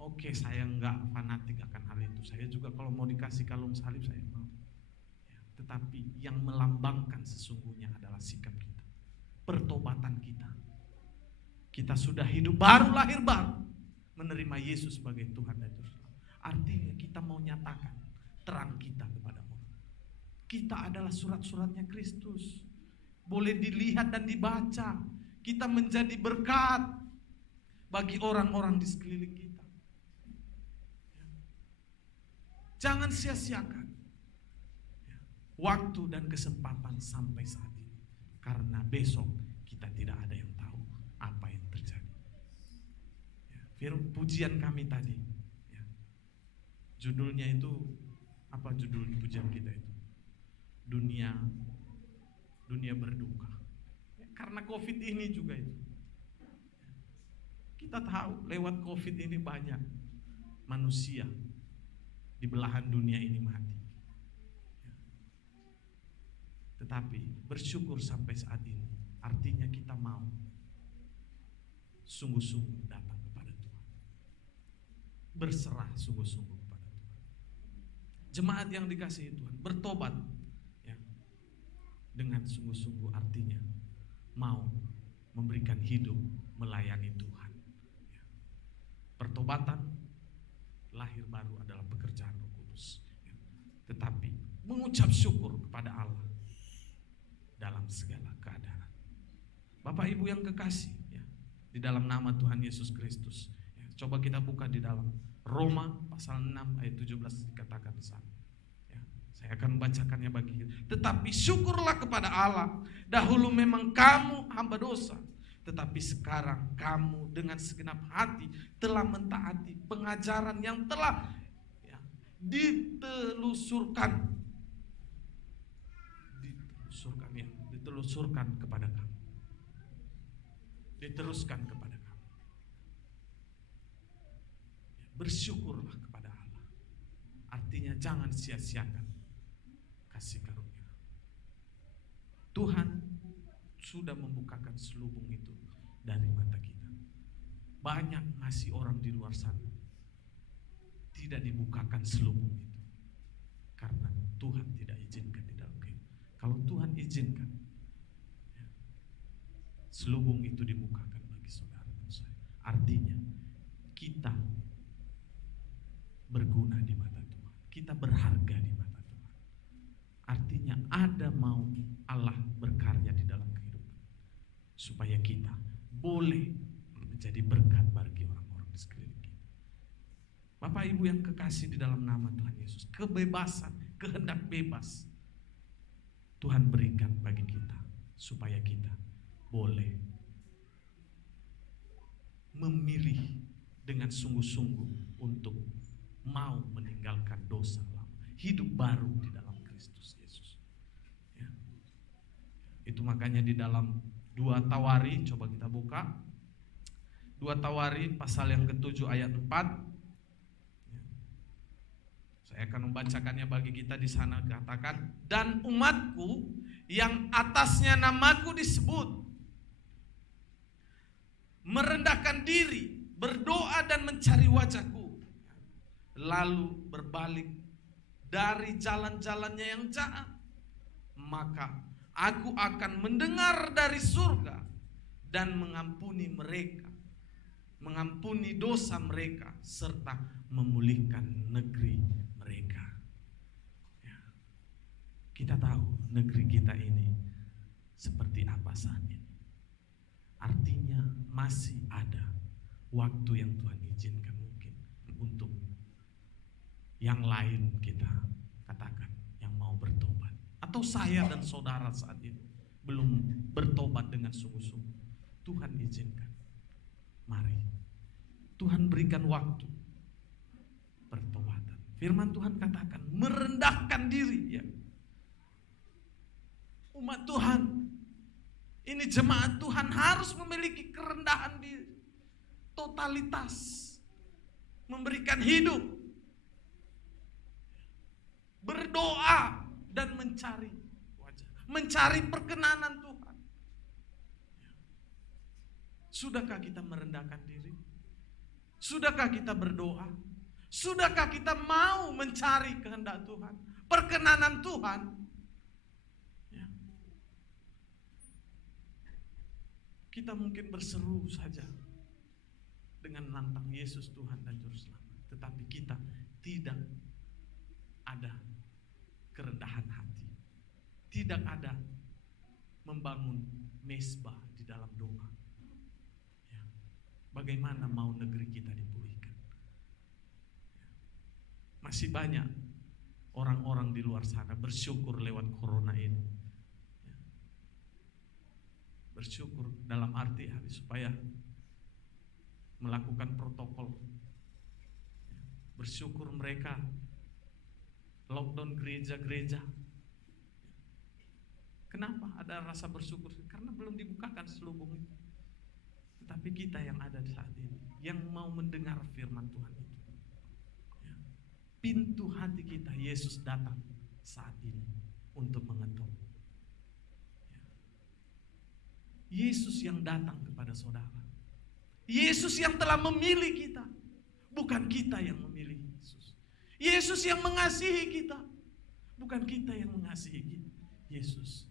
Oke, saya enggak fanatik akan hal itu. Saya juga kalau mau dikasih kalung salib saya mau. Ya. Tetapi yang melambangkan sesungguhnya adalah sikap kita, pertobatan kita. Kita sudah hidup baru, lahir baru, menerima Yesus sebagai Tuhan dan Juru Selamat. Artinya kita mau nyatakan terang kita kepada orang. Kita adalah surat-suratnya Kristus. Boleh dilihat dan dibaca. Kita menjadi berkat bagi orang-orang di sekeliling kita. Jangan sia-siakan waktu dan kesempatan sampai saat ini. Karena besok kita tidak ada yang tahu apa yang terjadi. Pujian kami tadi, judulnya itu, apa judul pujian kita itu? Dunia berduka. Karena COVID ini juga itu. Kita tahu lewat COVID ini banyak manusia di belahan dunia ini mati. Tetapi bersyukur sampai saat ini, artinya kita mau sungguh-sungguh datang kepada Tuhan. Berserah sungguh-sungguh kepada Tuhan. Jemaat yang dikasihi Tuhan, bertobat ya, dengan sungguh-sungguh artinya mau memberikan hidup melayani Tuhan. Ya. Pertobatan, lahir baru adalah pekerjaan Roh Kudus. Ya. Tetapi mengucap syukur kepada Allah dalam segala keadaan. Bapak Ibu yang kekasih, ya, di dalam nama Tuhan Yesus Kristus. Ya, coba kita buka di dalam Roma pasal 6 ayat 17 dikatakan di sana. Ya, saya akan membacakannya bagi kita. Tetapi syukurlah kepada Allah, dahulu memang kamu hamba dosa, tetapi sekarang kamu dengan segenap hati telah mentaati pengajaran yang telah ya, ditelusurkan kepada kamu. Diteruskan kepada kamu. Bersyukurlah kepada Allah. Artinya jangan sia-siakan kasih karunia. Tuhan sudah membukakan selubung itu dari mata kita. Banyak masih orang di luar sana tidak dibukakan selubung itu karena Tuhan tidak izinkan di dalam kehidupan. Kalau Tuhan izinkan, selubung itu dibukakan bagi saudara dan saya. Artinya kita berguna di mata Tuhan. Kita berharga di mata Tuhan. Artinya ada mau Allah berkarya di dalam kehidupan. Supaya kita boleh menjadi berkat bagi orang-orang di sekeliling kita. Bapak Ibu yang kekasih di dalam nama Tuhan Yesus. Kebebasan, kehendak bebas Tuhan berikan bagi kita. Supaya kita boleh memilih dengan sungguh-sungguh untuk mau meninggalkan dosa lama, hidup baru di dalam Kristus Yesus. Ya. Itu makanya di dalam 2 Tawari, coba kita buka 2 Tawari pasal yang ke-7 ayat 4. Ya. Saya akan membacakannya bagi kita di sana. Katakan, dan umatku yang atasnya namaku disebut merendahkan diri, berdoa dan mencari wajahku, lalu berbalik dari jalan-jalannya yang jahat, maka aku akan mendengar dari surga dan mengampuni mereka, mengampuni dosa mereka, serta memulihkan negeri mereka. Ya. Kita tahu negeri kita ini seperti apa saat ini. Artinya masih ada waktu yang Tuhan izinkan mungkin untuk yang lain kita katakan yang mau bertobat. Atau saya dan saudara saat ini belum bertobat dengan sungguh-sungguh. Tuhan izinkan. Mari. Tuhan berikan waktu pertobatan. Firman Tuhan katakan merendahkan diri ya. Umat Tuhan, ini jemaat Tuhan harus memiliki kerendahan diri, totalitas, memberikan hidup, berdoa dan mencari wajah, mencari perkenanan Tuhan. Sudahkah kita merendahkan diri? Sudahkah kita berdoa? Sudahkah kita mau mencari kehendak Tuhan, perkenanan Tuhan? Ya. Kita mungkin berseru saja dengan lantang Yesus Tuhan dan Juru Selamat, tetapi kita tidak ada kerendahan hati, tidak ada membangun mezbah di dalam doa. Ya. Bagaimana mau negeri kita dipulihkan? Masih banyak orang-orang di luar sana bersyukur lewat corona ini. Bersyukur dalam arti supaya melakukan protokol. Bersyukur mereka lockdown gereja-gereja. Kenapa ada rasa bersyukur? Karena belum dibukakan selubung itu. Tetapi kita yang ada di saat ini, yang mau mendengar firman Tuhan itu. Pintu hati kita, Yesus datang saat ini untuk mengetuk. Yesus yang datang kepada saudara. Yesus yang telah memilih kita, bukan kita yang memilih Yesus. Yesus yang mengasihi kita, bukan kita yang mengasihi Yesus.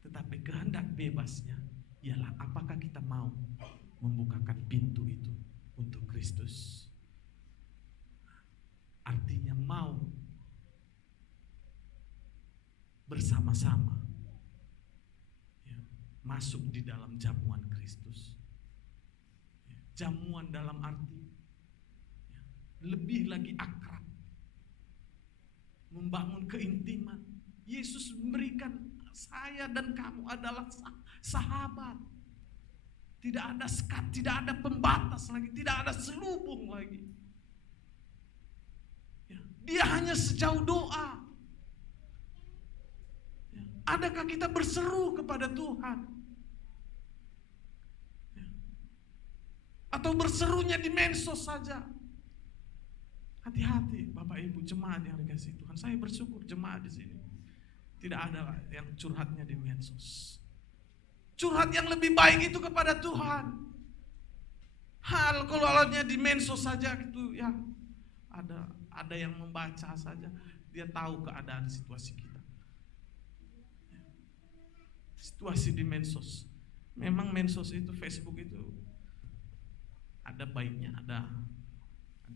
Tetapi kehendak bebasnya ialah apakah kita mau membukakan pintu itu untuk Kristus. Artinya mau bersama-sama masuk di dalam jamuan Kristus. Jamuan dalam arti lebih lagi akrab, membangun keintiman. Yesus memberikan saya dan kamu adalah sahabat. Tidak ada sekat, tidak ada pembatas lagi, tidak ada selubung lagi. Dia hanya sejauh doa. Adakah kita berseru kepada Tuhan? Atau berserunya di medsos saja? Hati-hati Bapak Ibu jemaat yang dikasihi Tuhan. Saya bersyukur jemaat di sini tidak ada yang curhatnya di medsos. Curhat yang lebih baik itu kepada Tuhan. Kalau alatnya di medsos saja itu ya ada yang membaca saja, dia tahu keadaan situasi kita. Situasi di medsos. Memang medsos itu, Facebook itu ada baiknya, ada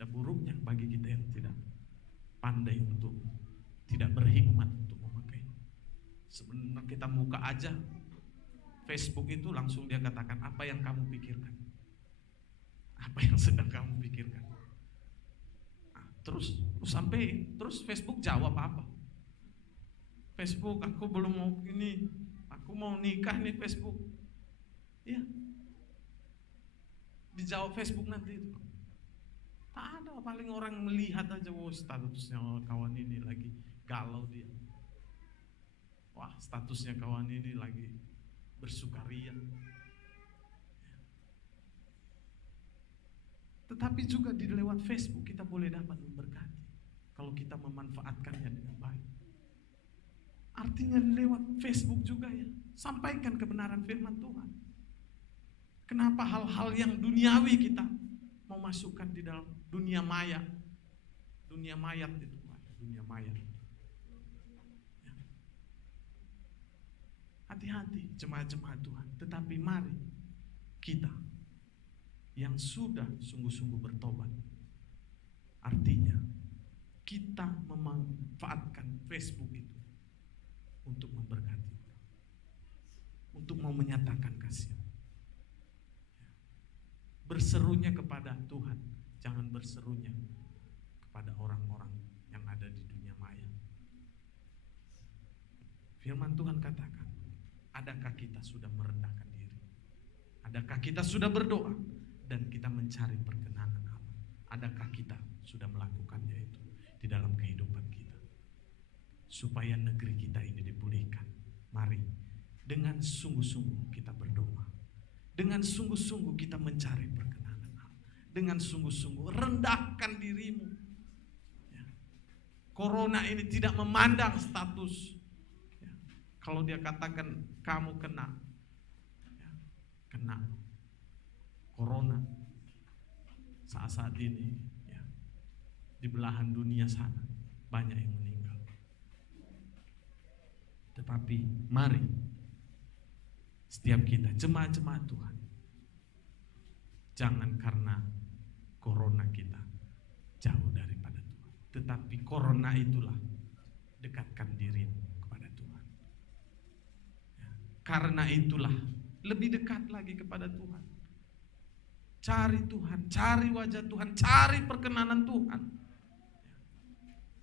buruknya bagi kita yang tidak pandai untuk, tidak berhikmat untuk memakai. Sebenarnya kita buka aja Facebook itu langsung dia katakan apa yang kamu pikirkan, apa yang sedang kamu pikirkan. Terus Facebook jawab apa? Facebook, aku belum mau ini, aku mau nikah nih Facebook. Iya. Dijawab Facebook nanti itu. Tak ada, paling orang melihat aja, wah statusnya kawan ini lagi galau dia. Wah statusnya kawan ini lagi bersukaria. Tetapi juga di lewat Facebook kita boleh dapat memberkati kalau kita memanfaatkannya dengan baik. Artinya lewat Facebook juga ya, sampaikan kebenaran firman Tuhan. Kenapa hal-hal yang duniawi kita mau masukkan di dalam dunia maya? Dunia mayat itu, dunia maya. Hati-hati jemaat-jemaat Tuhan. Tetapi mari kita yang sudah sungguh-sungguh bertobat, artinya kita memanfaatkan Facebook itu untuk memberkati orang, untuk mau menyatakan kasih. Berserunya kepada Tuhan, jangan berserunya kepada orang-orang yang ada di dunia maya. Firman Tuhan katakan, adakah kita sudah merendahkan diri? Adakah kita sudah berdoa dan kita mencari perkenanan Allah? Adakah kita sudah melakukannya itu di dalam kehidupan kita? Supaya negeri kita ini dipulihkan. Mari dengan sungguh-sungguh kita berdoa. Dengan sungguh-sungguh kita mencari perkenanan Allah. dengan sungguh-sungguh. Rendahkan dirimu. Ya. Corona ini tidak memandang status. Ya. Kalau dia katakan kamu kena, ya, kena Corona saat-saat ini, ya, di belahan dunia sana banyak yang meninggal. Tetapi mari setiap kita jemaat-jemaat Tuhan, jangan karena corona kita jauh daripada Tuhan, tetapi corona itulah dekatkan dirimu kepada Tuhan. Ya, karena itulah lebih dekat lagi kepada Tuhan. Cari Tuhan, cari wajah Tuhan, cari perkenanan Tuhan.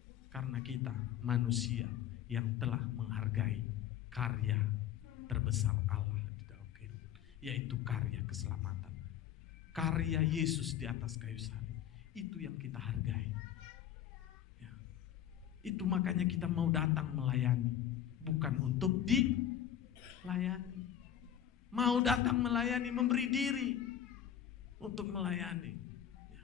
Ya, karena kita manusia yang telah menghargai karya terbesar Allah di dalam kehidupan, yaitu karya keselamatan. Karya Yesus di atas kayu salib, itu yang kita hargai. Ya. Itu makanya kita mau datang melayani, bukan untuk dilayani. Mau datang melayani, memberi diri untuk melayani. Ya.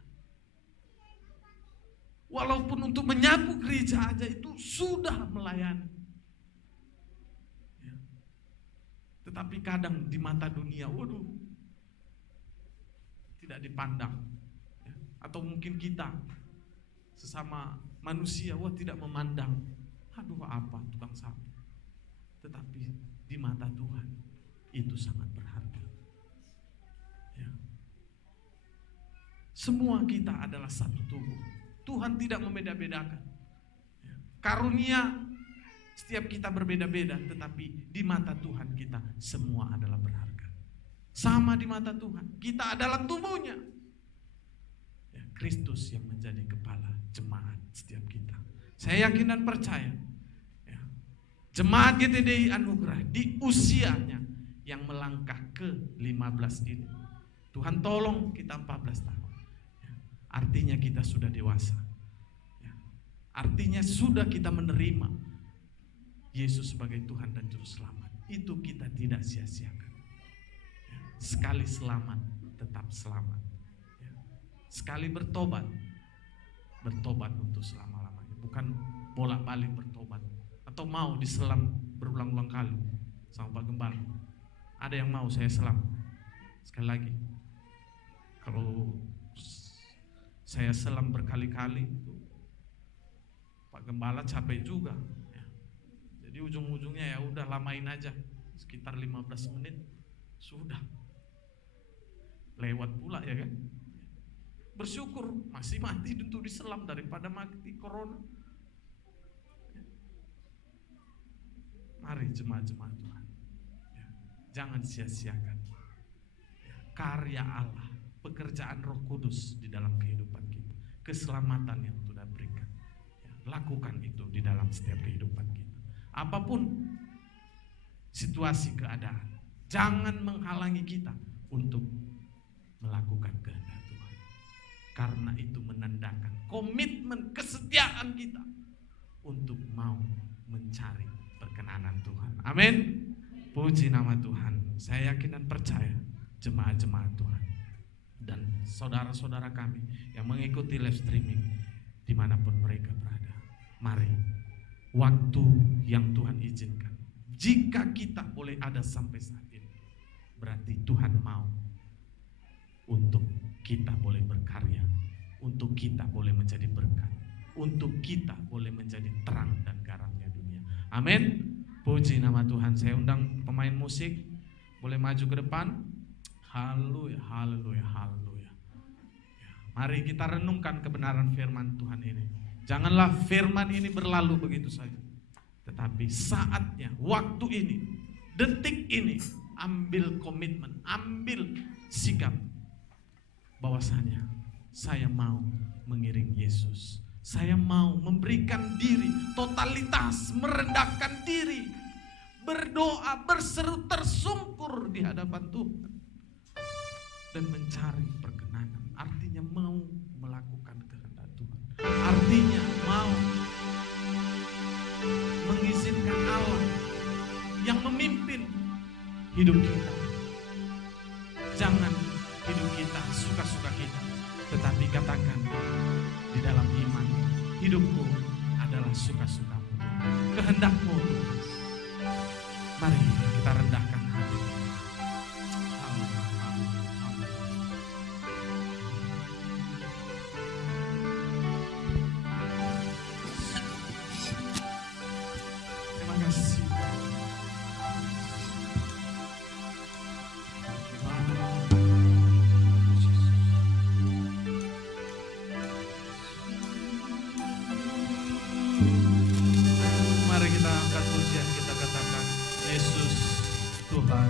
Walaupun untuk menyapu gereja aja itu sudah melayani. Ya. Tetapi kadang di mata dunia, waduh, tidak dipandang, ya. Atau mungkin kita sesama manusia, wah tidak memandang, aduh apa tukang sapu. Tetapi di mata Tuhan itu sangat berharga. Ya. Semua kita adalah satu tubuh. Tuhan tidak membeda-bedakan. Ya. Karunia setiap kita berbeda-beda, tetapi di mata Tuhan kita semua adalah berharga. Sama di mata Tuhan, kita adalah tubuhnya. Ya, Kristus yang menjadi kepala jemaat setiap kita. Saya yakin dan percaya, ya, jemaat GTDI Anugerah di usianya yang melangkah ke 15 ini, Tuhan tolong kita 14 tahun. Ya, artinya kita sudah dewasa. Ya, artinya sudah kita menerima Yesus sebagai Tuhan dan Juru Selamat. Itu kita tidak sia-siakan. Sekali selamat, tetap selamat. Ya. Sekali bertobat, bertobat untuk selama-lamanya. Bukan bolak-balik bertobat. Atau mau diselam berulang-ulang kali sama Pak Gembala. Ada yang mau saya selam. Sekali lagi, kalau saya selam berkali-kali, Pak Gembala capek juga. Ya. Jadi ujung-ujungnya ya udah lamain aja, sekitar 15 menit sudah. Lewat pula ya kan. Bersyukur masih mati untuk diselam daripada mati corona. Mari jemaat-jemaat Tuhan, ya, jangan sia-siakan ya, karya Allah, pekerjaan Roh Kudus di dalam kehidupan kita, keselamatan yang Tuhan berikan. Ya, lakukan itu di dalam setiap kehidupan kita. Apapun situasi keadaan, jangan menghalangi kita untuk melakukan kehendak Tuhan. Karena itu menandakan komitmen kesetiaan kita untuk mau mencari perkenanan Tuhan. Amin. Puji nama Tuhan. Saya yakin dan percaya jemaat-jemaat Tuhan dan saudara-saudara kami yang mengikuti live streaming dimanapun mereka berada, mari waktu yang Tuhan izinkan, jika kita boleh ada sampai saat ini, berarti Tuhan mau untuk kita boleh berkarya, untuk kita boleh menjadi berkat, untuk kita boleh menjadi terang dan garamnya dunia. Amin. Puji nama Tuhan. Saya undang pemain musik, boleh maju ke depan. Haleluya, haleluya, haleluya. Ya, mari kita renungkan kebenaran firman Tuhan ini. Janganlah firman ini berlalu begitu saja, tetapi saatnya, waktu ini, detik ini, ambil komitmen, ambil sikap bahwasanya saya mau mengiring Yesus. Saya mau memberikan diri, totalitas, merendahkan diri, berdoa, berseru tersungkur di hadapan Tuhan dan mencari perkenanan. Artinya mau melakukan kehendak Tuhan. Artinya mau mengizinkan Allah yang memimpin hidup kita. Jangan hidup kita suka-suka kita, kehendak-Mu. Mari kita rendahkan hati. Amin. Amin. Amin. Terima kasih. Mari kita angkat pujian, kita katakan, Yesus Tuhan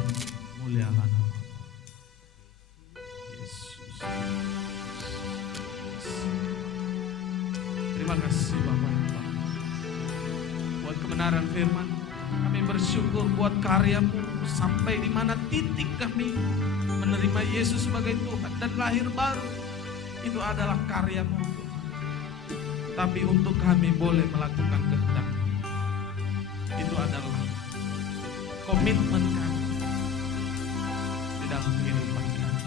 mulialah nama-Mu. Yesus. Terima kasih Bapak buat kebenaran firman. Kami bersyukur buat karya-Mu sampai di mana titik kami menerima Yesus sebagai Tuhan dan lahir baru. Itu adalah karya-Mu Tuhan. Tapi untuk kami boleh melakukan kehendak-Mu, itu adalah komitmen kami di dalam kehidupan kami.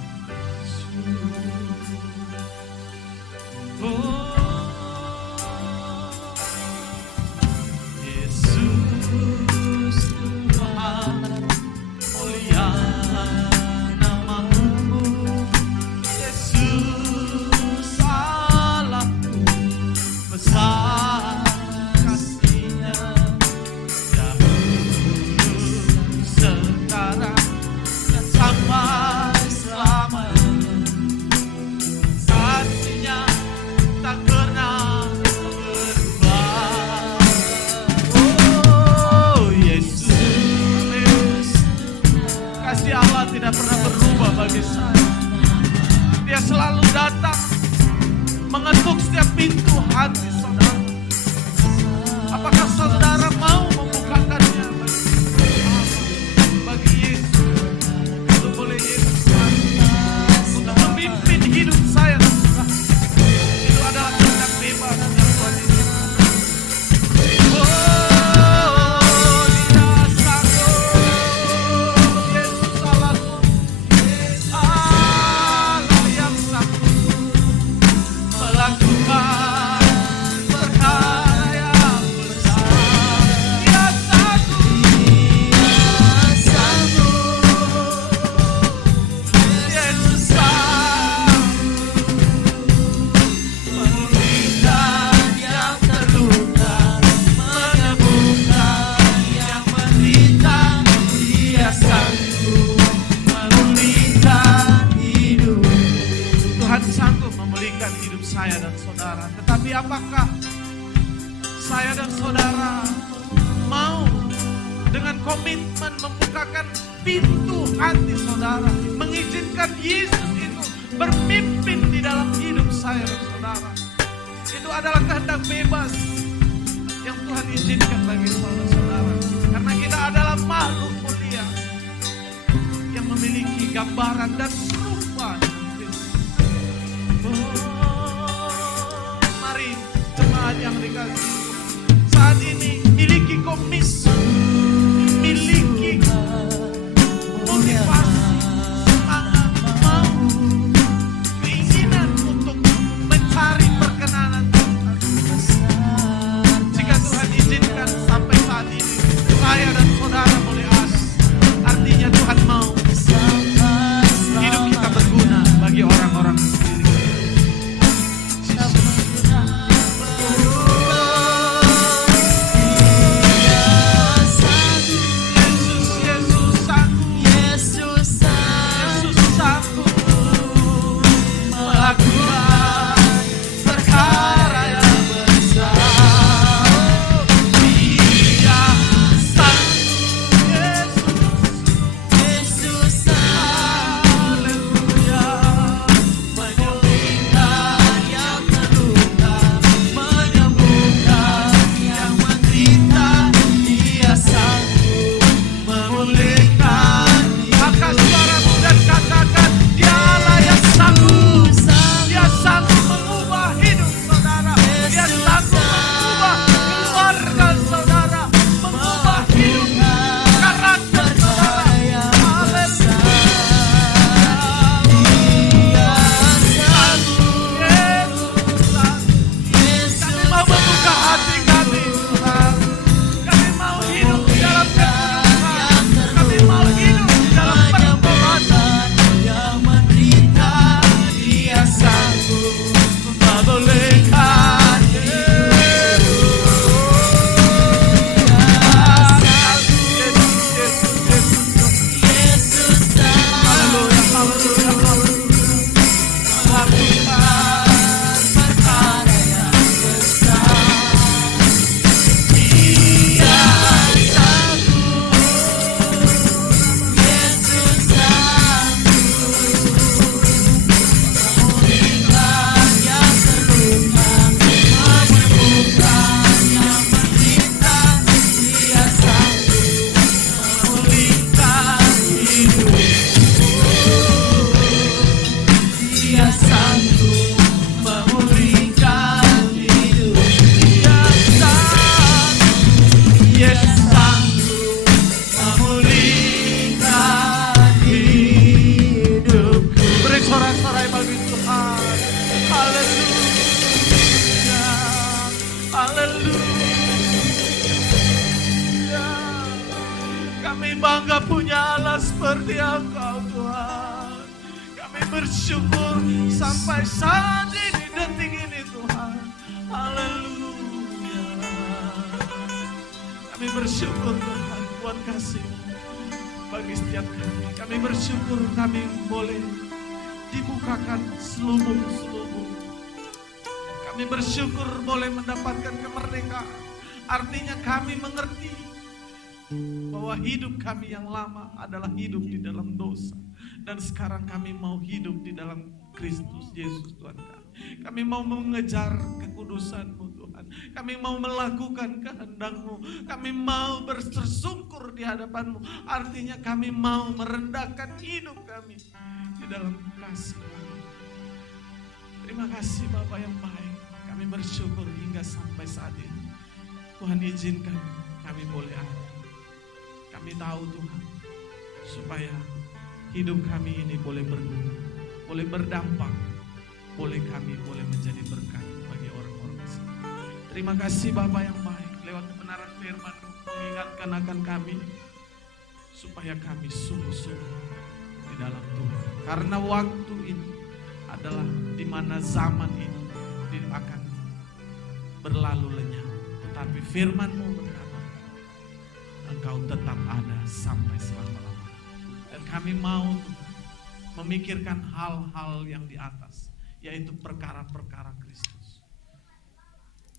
Oh, Yesus Tuhan, mulia nama-Mu. Yesus Allahku, besar kasih-Nya. Sekarang dan sampai selamanya, kasih-Nya tak pernah berubah. Oh Yesus, kasih Allah tidak pernah berubah bagi saya. Dia selalu datang mengetuk setiap pintu hati saudara. Apakah saudara mau membukakannya bagi Yesus? Untuk boleh Yesus untuk memimpin hidup saya. Itu adalah kehendak bebas yang Tuhan izinkan. Oh, Dia sanggup, Yesus Allahku, Allah yang sanggup melakukan perkara yang besar. Dia sanggup, Yesus sanggup memulihkan yang terluka, menyembuhkan yang menderita. Dia sanggup memulihkan hidup. Tuhan sanggup memulihkan hidup saya dan saudara. Tetapi apakah saya dan saudara mau dengan komitmen membukakan pintu hati saudara, mengizinkan Yesus itu bermimpin di dalam hidup saya dan saudara? Itu adalah kehendak bebas yang Tuhan izinkan bagi saudara-saudara. Karena kita adalah makhluk mulia yang memiliki gambaran dan serupa dengan Kristus. Oh, mari jemaat yang dikasihi, saat ini miliki komisi, miliki motivasi, semangat, mau, keinginan untuk mencari perkenanan Tuhan. Jika Tuhan izinkan sampai saat ini saya dan saudara boleh ada, artinya Tuhan mau hidup kita berguna bagi orang-orang sendiri. Yesus sanggup memulihkan hidupku. Beri sorak-sorai bagi Tuhan. Haleluya, haleluya. Kami bangga punya Allah seperti Engkau Tuhan. Kami bersyukur sampai saat ini, detik ini Tuhan. Haleluya. Kami bersyukur Tuhan buat kasih-Mu bagi setiap kami. Kami bersyukur kami boleh dibukakan selubung-selubung. Kami bersyukur boleh mendapatkan kemerdekaan. Artinya kami mengerti bahwa hidup kami yang lama adalah hidup di dalam dosa. Dan sekarang kami mau hidup di dalam Kristus Yesus Tuhan kami. Kami mau mengejar kekudusan-Mu Tuhan. Kami mau melakukan kehendak-Mu. Kami mau bersungkur di hadapan-Mu. Artinya kami mau merendahkan hidup kami di dalam kasih-Mu. Terima kasih Bapa yang baik. Kami bersyukur hingga sampai saat ini. Tuhan izinkan kami boleh ada. Kami tahu Tuhan, supaya hidup kami ini boleh berguna, boleh berdampak, kami boleh menjadi berkat bagi orang-orang sini. Terima kasih Bapa yang baik, lewat kebenaran firman-Mu mengingatkan akan kami, supaya kami sungguh-sungguh di dalam Tuhan. Karena waktu ini adalah di mana zaman ini akan berlalu lenyap. Tetapi firman-Mu berkata, Engkau tetap ada sampai selama-lamanya. Dan kami mau Tuhan memikirkan hal-hal yang di atas, yaitu perkara-perkara Kristus.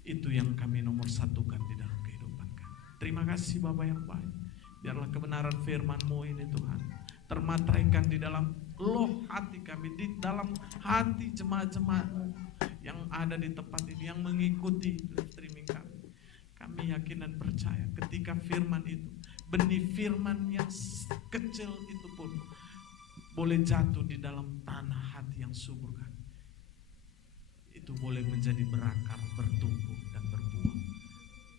Itu yang kami nomor satukan di dalam kehidupan kami. Terima kasih Bapa yang baik. Biarlah kebenaran firman-Mu ini Tuhan termateraikan di dalam loh hati kami, di dalam hati jemaat-jemaat-Mu yang ada di tempat ini, yang mengikuti live streaming kami. Kami yakin dan percaya ketika firman itu, benih firman yang kecil itu pun boleh jatuh di dalam tanah hati yang subur kami. Itu boleh menjadi berakar, bertumbuh dan berbuah.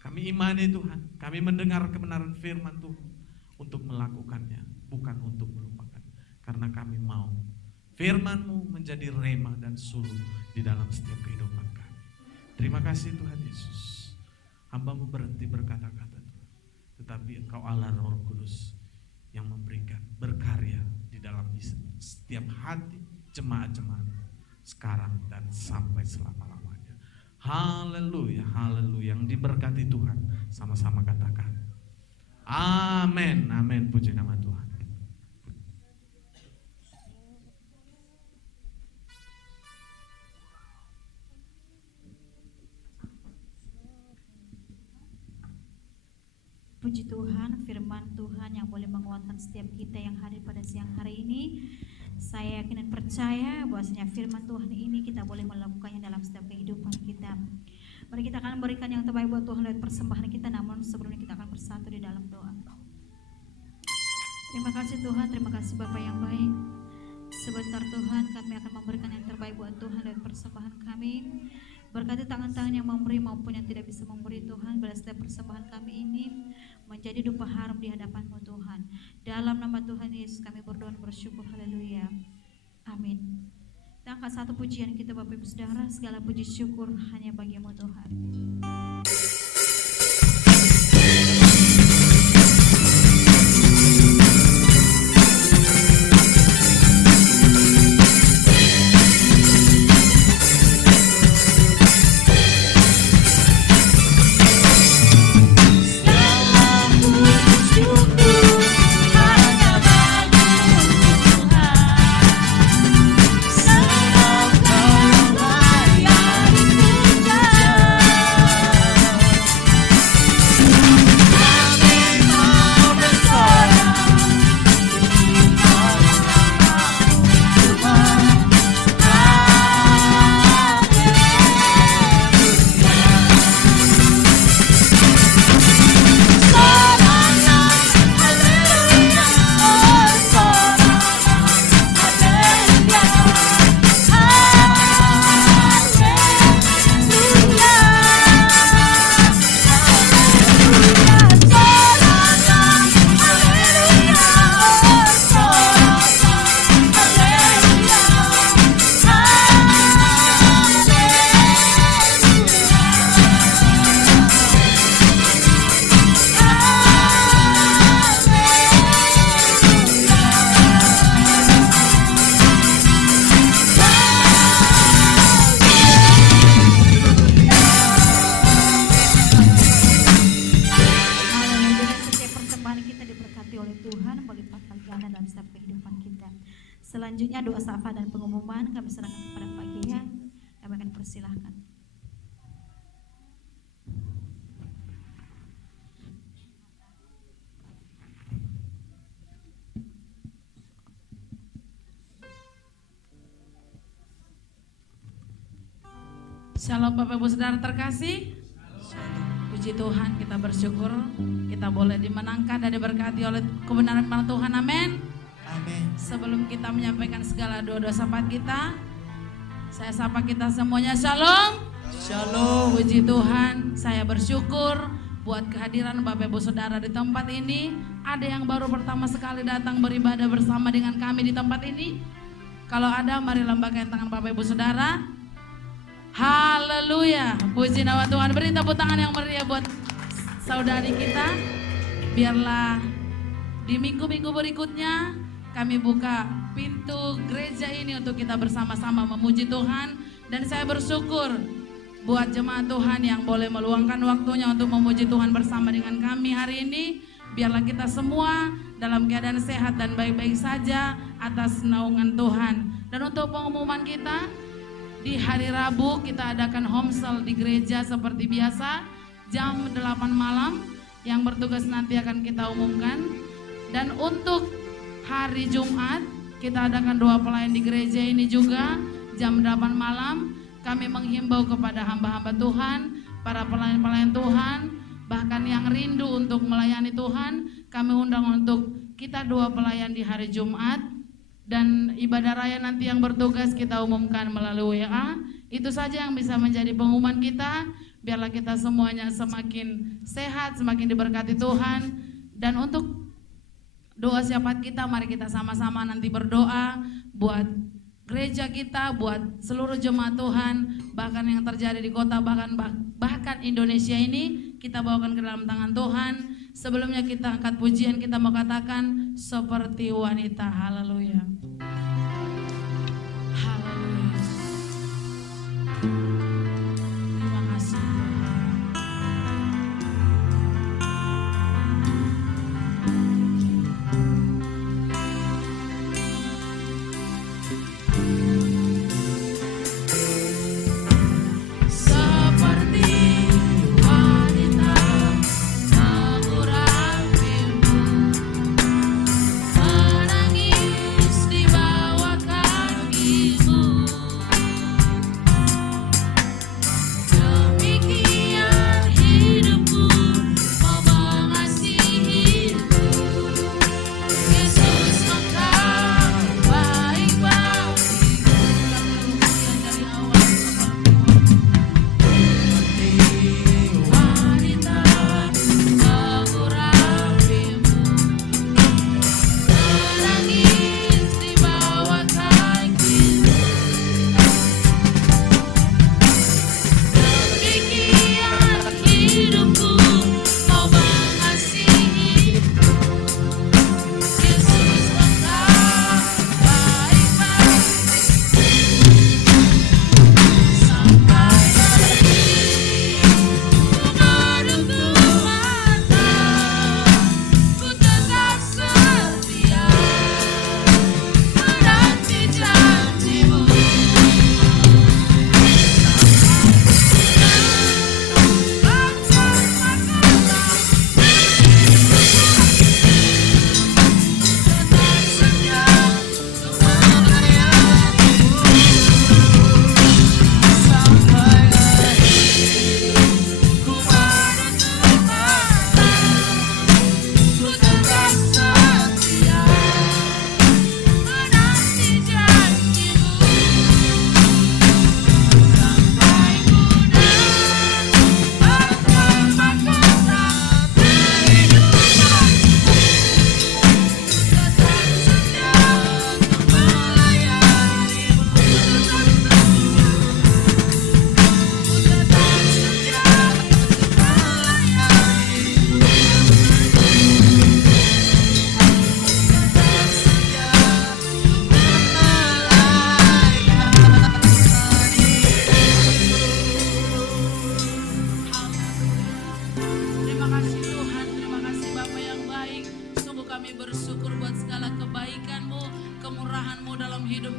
Kami imani Tuhan, kami mendengar kebenaran firman Tuhan untuk melakukannya, bukan untuk melupakan. Karena kami mau firman-Mu menjadi rema dan suluh di dalam setiap kehidupan kami. Terima kasih Tuhan Yesus. Hamba-Mu berhenti berkata-kata Tuhan, tetapi Engkau Allah Roh Kudus yang memberikan berkarya di dalam setiap hati jemaat-jemaat sekarang dan sampai selama-lamanya. Haleluya, haleluya. Yang diberkati Tuhan, sama-sama katakan amin, amin. Puji nama Tuhan. Puji Tuhan, firman Tuhan yang boleh menguatkan setiap kita yang hadir pada siang hari ini. Saya yakin dan percaya bahwasanya firman Tuhan ini kita boleh melakukannya dalam setiap kehidupan kita. Mari kita akan berikan yang terbaik buat Tuhan lewat persembahan kita, namun sebelumnya kita akan bersatu di dalam doa. Terima kasih Tuhan, terima kasih Bapa yang baik. Sebentar Tuhan, kami akan memberikan yang terbaik buat Tuhan lewat persembahan kami. Berkati tangan-tangan yang memberi maupun yang tidak bisa memberi Tuhan, bila setiap persembahan kami ini menjadi dupa harum di hadapan-Mu Tuhan. Dalam nama Tuhan Yesus kami berdoa dan bersyukur, haleluya, amin. Kita angkat satu pujian kita Bapak Ibu Saudara, segala puji syukur hanya bagi-Mu Tuhan. Segala Tuhan berlipat ganda dalam setiap kehidupan kita. Selanjutnya doa syafaat dan pengumuman kami serahkan kepada Pak Gian. Kami akan persilahkan. Shalom Bapak Ibu Saudara terkasih. Puji Tuhan, kita bersyukur kita boleh dimenangkan dan diberkati oleh kebenaran firman Tuhan. Amin. Amin. Sebelum kita menyampaikan segala doa-doa syafaat kita, saya sapa kita semuanya. Shalom. Shalom. Puji Tuhan, saya bersyukur buat kehadiran Bapak Ibu Saudara di tempat ini. Ada yang baru pertama sekali datang beribadah bersama dengan kami di tempat ini. Kalau ada, mari lambaikan tangan Bapak Ibu Saudara. Haleluya, puji nama Tuhan. Beri tepuk tangan yang meriah buat saudari kita. Biarlah di minggu-minggu berikutnya kami buka pintu gereja ini untuk kita bersama-sama memuji Tuhan. Dan saya bersyukur buat jemaat Tuhan yang boleh meluangkan waktunya untuk memuji Tuhan bersama dengan kami hari ini. Biarlah kita semua dalam keadaan sehat dan baik-baik saja atas naungan Tuhan. Dan untuk pengumuman kita, di hari Rabu kita adakan homesel di gereja seperti biasa jam 8 malam. Yang bertugas nanti akan kita umumkan. Dan untuk hari Jumat kita adakan doa pelayan di gereja ini juga jam 8 malam. Kami menghimbau kepada hamba-hamba Tuhan, para pelayan-pelayan Tuhan, bahkan yang rindu untuk melayani Tuhan, kami undang untuk kita doa pelayan di hari Jumat. Dan ibadah raya nanti yang bertugas kita umumkan melalui WA. Itu saja yang bisa menjadi pengumuman kita. Biarlah kita semuanya semakin sehat, semakin diberkati Tuhan. Dan untuk doa syafaat kita, mari kita sama-sama nanti berdoa buat gereja kita, buat seluruh jemaat Tuhan, bahkan yang terjadi di kota, bahkan Indonesia ini kita bawakan ke dalam tangan Tuhan. Sebelumnya kita angkat pujian, kita mau katakan seperti wanita. Haleluya. Haleluya. Terima kasih Tuhan. Seperti wanita mengurapimu, menangis di bawah kakimu.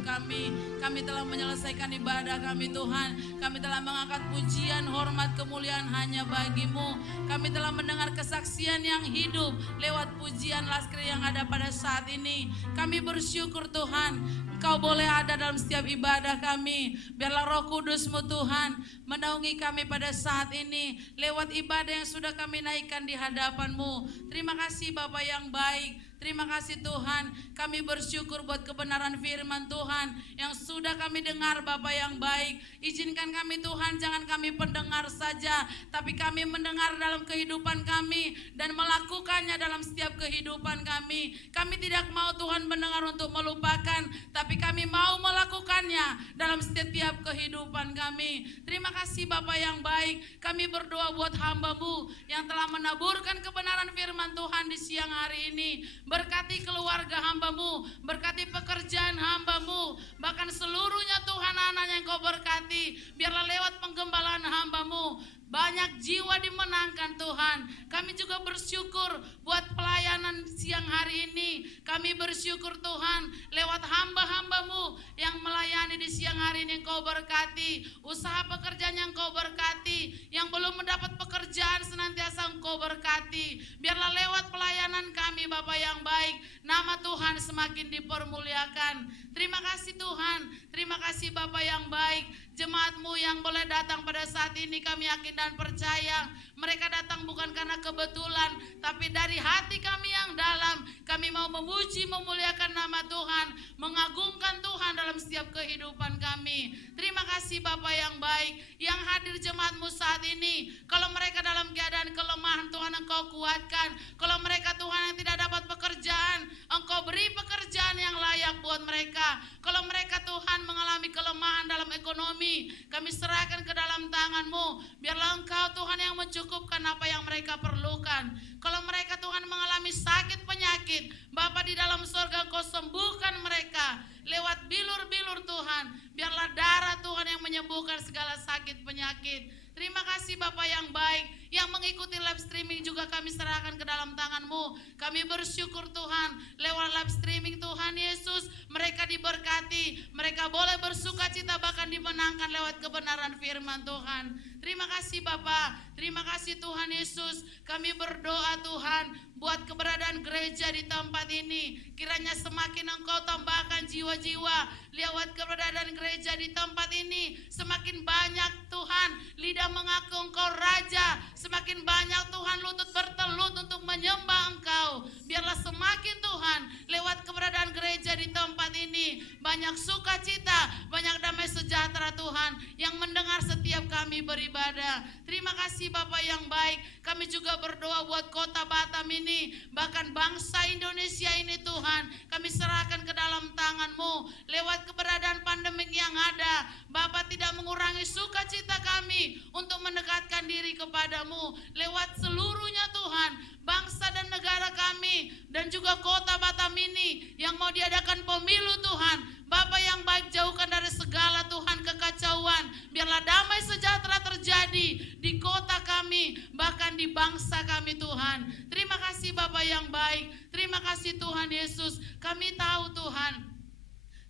kami. Kami telah menyelesaikan ibadah kami Tuhan. Kami telah mengangkat pujian, hormat, kemuliaan hanya bagi-Mu. Kami telah mendengar kesaksian yang hidup lewat pujian Laskar yang ada pada saat ini. Kami bersyukur Tuhan, Engkau boleh ada dalam setiap ibadah kami. Biarlah Roh Kudus-Mu Tuhan menaungi kami pada saat ini lewat ibadah yang sudah kami naikkan di hadapan-Mu. Terima kasih Bapa yang baik. Terima kasih Tuhan, kami bersyukur buat kebenaran firman Tuhan yang sudah kami dengar Bapa yang baik. Izinkan kami Tuhan, jangan kami pendengar saja, tapi kami mendengar dalam kehidupan kami dan melakukannya dalam setiap kehidupan kami. Kami tidak mau Tuhan mendengar untuk melupakan, tapi kami mau melakukannya dalam setiap kehidupan kami. Terima kasih Bapa yang baik, kami berdoa buat hamba-Mu yang telah menaburkan kebenaran firman Tuhan di siang hari ini. Berkati keluarga hamba-Mu, berkati pekerjaan hamba-Mu, bahkan seluruhnya Tuhan anak yang Kau berkati. Biarlah lewat penggembalaan hamba-Mu banyak jiwa dimenangkan Tuhan. Kami juga bersyukur buat pelayanan siang hari ini. Kami bersyukur Tuhan lewat hamba-hamba-Mu yang melayani di siang hari ini Engkau berkati. Usaha pekerjaan yang Engkau berkati, yang belum mendapat pekerjaan senantiasa Engkau berkati. Biarlah lewat pelayanan kami Bapa yang baik, nama Tuhan semakin dipermuliakan. Terima kasih Tuhan, terima kasih Bapa yang baik. Jemaat-Mu yang boleh datang pada saat ini, kami yakin dan percaya mereka datang bukan karena kebetulan, tapi dari hati kami yang dalam. Kami mau memuji, memuliakan nama Tuhan, mengagungkan Tuhan dalam setiap kehidupan kami. Terima kasih Bapa yang baik, yang hadir jemaat-Mu saat ini. Kalau mereka dalam keadaan kelemahan, Tuhan Engkau kuatkan. Kalau mereka Tuhan yang tidak dapat pekerjaan, Engkau beri pekerjaan yang layak buat mereka. Kalau mereka Tuhan mengalami kelemahan dalam ekonomi, kami serahkan ke dalam tangan-Mu. Biarlah Engkau Tuhan yang mencukupkan apa yang mereka perlukan. Kalau mereka Tuhan mengalami sakit penyakit, Bapa di dalam surga Engkau sembuhkan mereka lewat bilur-bilur Tuhan. Biarlah darah Tuhan yang menyembuhkan segala sakit penyakit. Terima kasih Bapa yang baik, yang mengikuti live streaming juga kami serahkan ke dalam tangan-Mu. Kami bersyukur Tuhan, lewat live streaming Tuhan Yesus, mereka diberkati, mereka boleh bersuka cita bahkan dimenangkan lewat kebenaran firman Tuhan. Terima kasih Bapa, terima kasih Tuhan Yesus. Kami berdoa Tuhan buat keberadaan gereja di tempat ini. Kiranya semakin Engkau tambahkan jiwa-jiwa lewat keberadaan gereja di tempat ini. Semakin banyak Tuhan lidah mengaku Engkau Raja. Semakin banyak Tuhan lutut bertelut untuk menyembah Engkau. Biarlah semakin Tuhan lewat keberadaan gereja di tempat ini banyak sukacita, banyak damai sejahtera Tuhan yang mendengar setiap kami beribadah. Terima kasih Bapa yang baik. Kami juga berdoa buat kota Batam ini, bahkan bangsa Indonesia ini Tuhan, kami serahkan ke dalam tangan-Mu. Lewat keberadaan pandemik yang ada, Bapa tidak mengurangi sukacita kami untuk mendekatkan diri kepadamu. Lewat seluruhnya Tuhan, bangsa dan negara kami dan juga kota Batam ini yang mau diadakan pemilu Tuhan, Bapa yang baik, jauhkan dari segala Tuhan kekacauan. Biarlah damai sejahtera terjadi di kota kami, bahkan di bangsa kami Tuhan. Terima kasih Bapa yang baik, terima kasih Tuhan Yesus. Kami tahu Tuhan,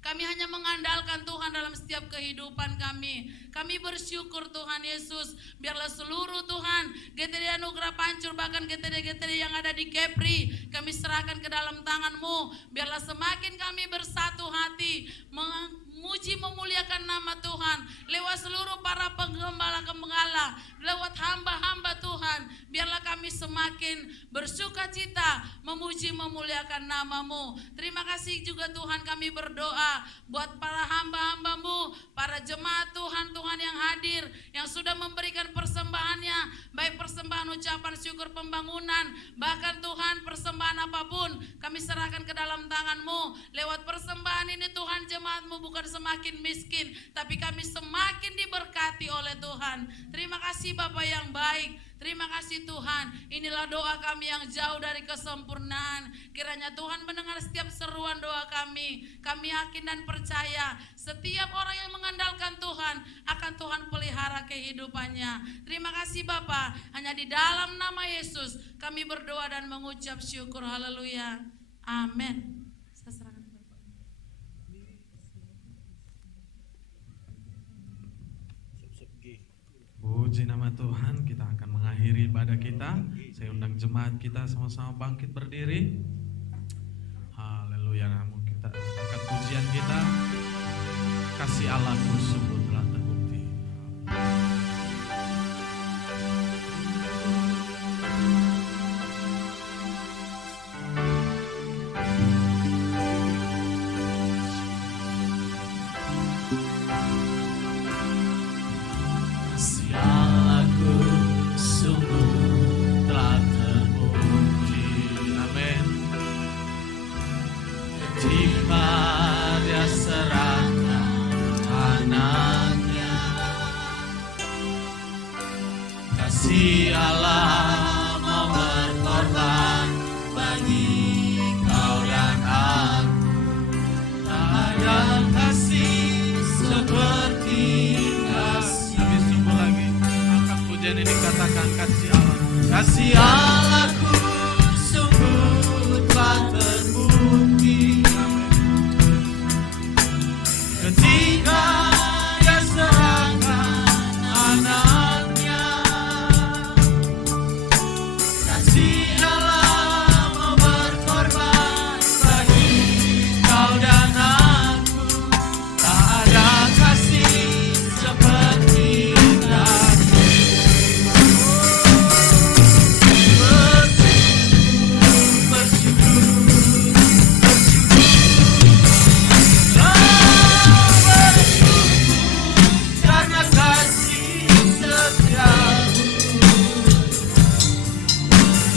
kami hanya mengandalkan Tuhan dalam setiap kehidupan kami. Kami bersyukur Tuhan Yesus. Biarlah seluruh Tuhan GTD Anugerah Pancur, bahkan GTD-GTD yang ada di Kepri, kami serahkan ke dalam tangan-Mu. Biarlah semakin kami bersatu hati memuji memuliakan nama Tuhan lewat seluruh para penggembala-penggembala, lewat hamba-hamba Tuhan. Biarlah kami semakin bersuka cita memuji memuliakan nama-Mu. Terima kasih juga Tuhan, kami berdoa buat para hamba-hamba-Mu, para jemaat Tuhan yang hadir, yang sudah memberikan persembahannya, baik persembahan ucapan syukur pembangunan, bahkan Tuhan persembahan apapun kami serahkan ke dalam tangan-Mu. Lewat persembahan ini Tuhan, jemaat-Mu bukan semakin miskin, tapi kami semakin diberkati oleh Tuhan. Terima kasih Bapa yang baik, terima kasih Tuhan. Inilah doa kami yang jauh dari kesempurnaan. Kiranya Tuhan mendengar setiap seruan doa kami. Kami yakin dan percaya setiap orang yang mengandalkan Tuhan akan Tuhan pelihara kehidupannya. Terima kasih Bapa. Hanya di dalam nama Yesus kami berdoa dan mengucap syukur. Haleluya. Amin. Saya serahkan kepada Bapak. Puji nama Tuhan, kita akan mengakhiri ibadah kita. Saya undang jemaat kita sama-sama bangkit berdiri. Haleluya, namun kita angkat pujian kita. Kasih Allahku sungguh telah terbukti. Kasih Allah mau berkorban bagi kau dan aku. Tak ada kasih seperti kasih. Lebih sungguh lagi, angkat pujian ini, katakan kasih Allah. Kasih Allahku sungguh telah terbukti ketika Dia serahkan anaknya. Kasih Allah mau berkorban bagi kau dan aku. Tak ada kasih seperti kasih. Karena kasih setiamu,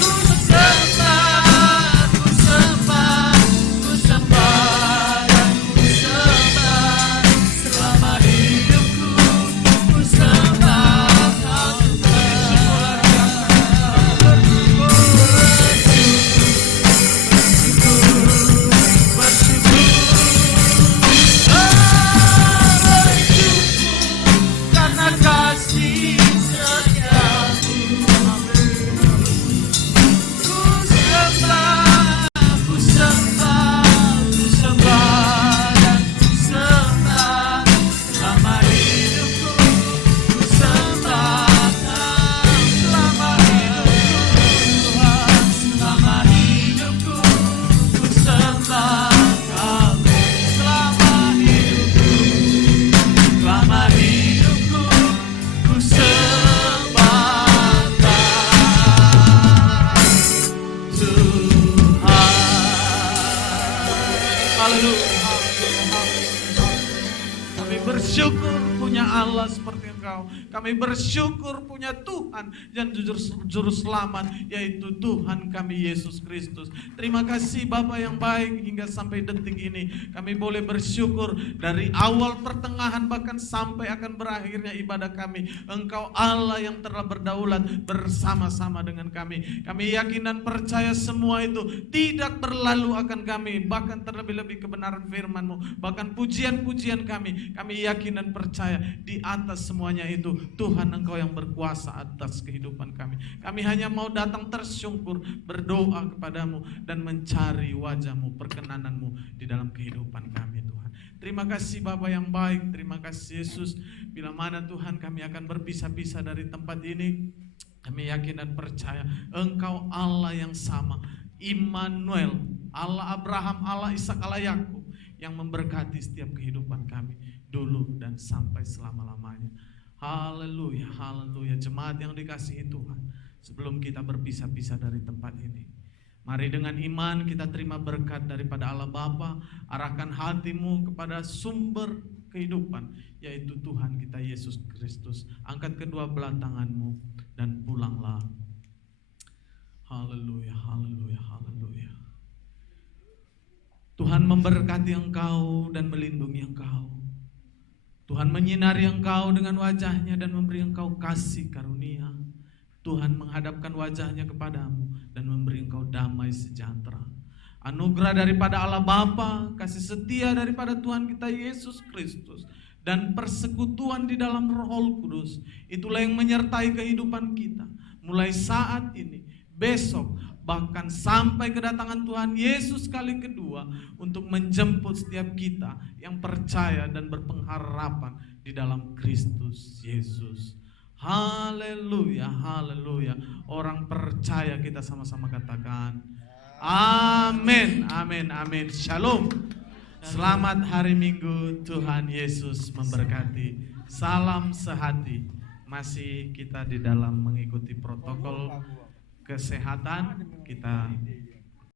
ku sembah, ku sembah, ku sembah dan ku sembah selama hidupku. Ku sembah kau Tuhan. Karena kasih setiamu, ku sembah, ku sembah, ku sembah dan ku sembah selama hidupku. Ku sembah kau selama hidupku, Tuhan. Selama hidupku, ku sembah kau selama hidupku. Selama hidupku, ku sembah Tuhan. Haleluya. Kami bersyukur punya Allah seperti Engkau. Kami bersyukur punya Tuhan yang juru selamat, yaitu Tuhan kami Yesus Kristus. Terima kasih Bapa yang baik, hingga sampai detik ini kami boleh bersyukur dari awal, pertengahan, bahkan sampai akan berakhirnya ibadah kami. Engkau Allah yang telah berdaulat bersama-sama dengan kami. Kami yakin dan percaya semua itu tidak berlalu akan kami, bahkan terlebih-lebih kebenaran firman-Mu, bahkan pujian-pujian kami yakin dan percaya di atas semuanya itu Tuhan Engkau yang berkuasa atas kehidupan kami. Kami hanya mau datang tersyukur, berdoa kepadamu dan mencari wajah-Mu, perkenanan-Mu di dalam kehidupan kami, Tuhan. Terima kasih Bapa yang baik, terima kasih Yesus. Bila mana Tuhan kami akan berpisah-pisah dari tempat ini, kami yakin dan percaya Engkau Allah yang sama, Immanuel, Allah Abraham, Allah Ishak, Allah Yakub, yang memberkati setiap kehidupan kami dulu dan sampai selama-lamanya. Haleluya, haleluya. Jemaat yang dikasihi Tuhan, sebelum kita berpisah-pisah dari tempat ini, mari dengan iman kita terima berkat daripada Allah Bapa. Arahkan hatimu kepada sumber kehidupan, yaitu Tuhan kita Yesus Kristus. Angkat kedua belah tanganmu dan pulanglah. Haleluya, haleluya, haleluya. Tuhan memberkati engkau dan melindungi engkau. Tuhan menyinari engkau dengan wajah-Nya dan memberi engkau kasih karunia. Tuhan menghadapkan wajah-Nya kepadamu dan memberi engkau damai sejahtera. Anugerah daripada Allah Bapa, kasih setia daripada Tuhan kita Yesus Kristus, dan persekutuan di dalam Roh Kudus, itulah yang menyertai kehidupan kita mulai saat ini, besok, bahkan sampai kedatangan Tuhan Yesus kali kedua untuk menjemput setiap kita yang percaya dan berpengharapan di dalam Kristus Yesus. Haleluya, haleluya. Orang percaya kita sama-sama katakan amin, amin, amin. Shalom. Selamat hari Minggu, Tuhan Yesus memberkati. Salam sehati. Masih kita di dalam mengikuti protokol kesehatan. Kita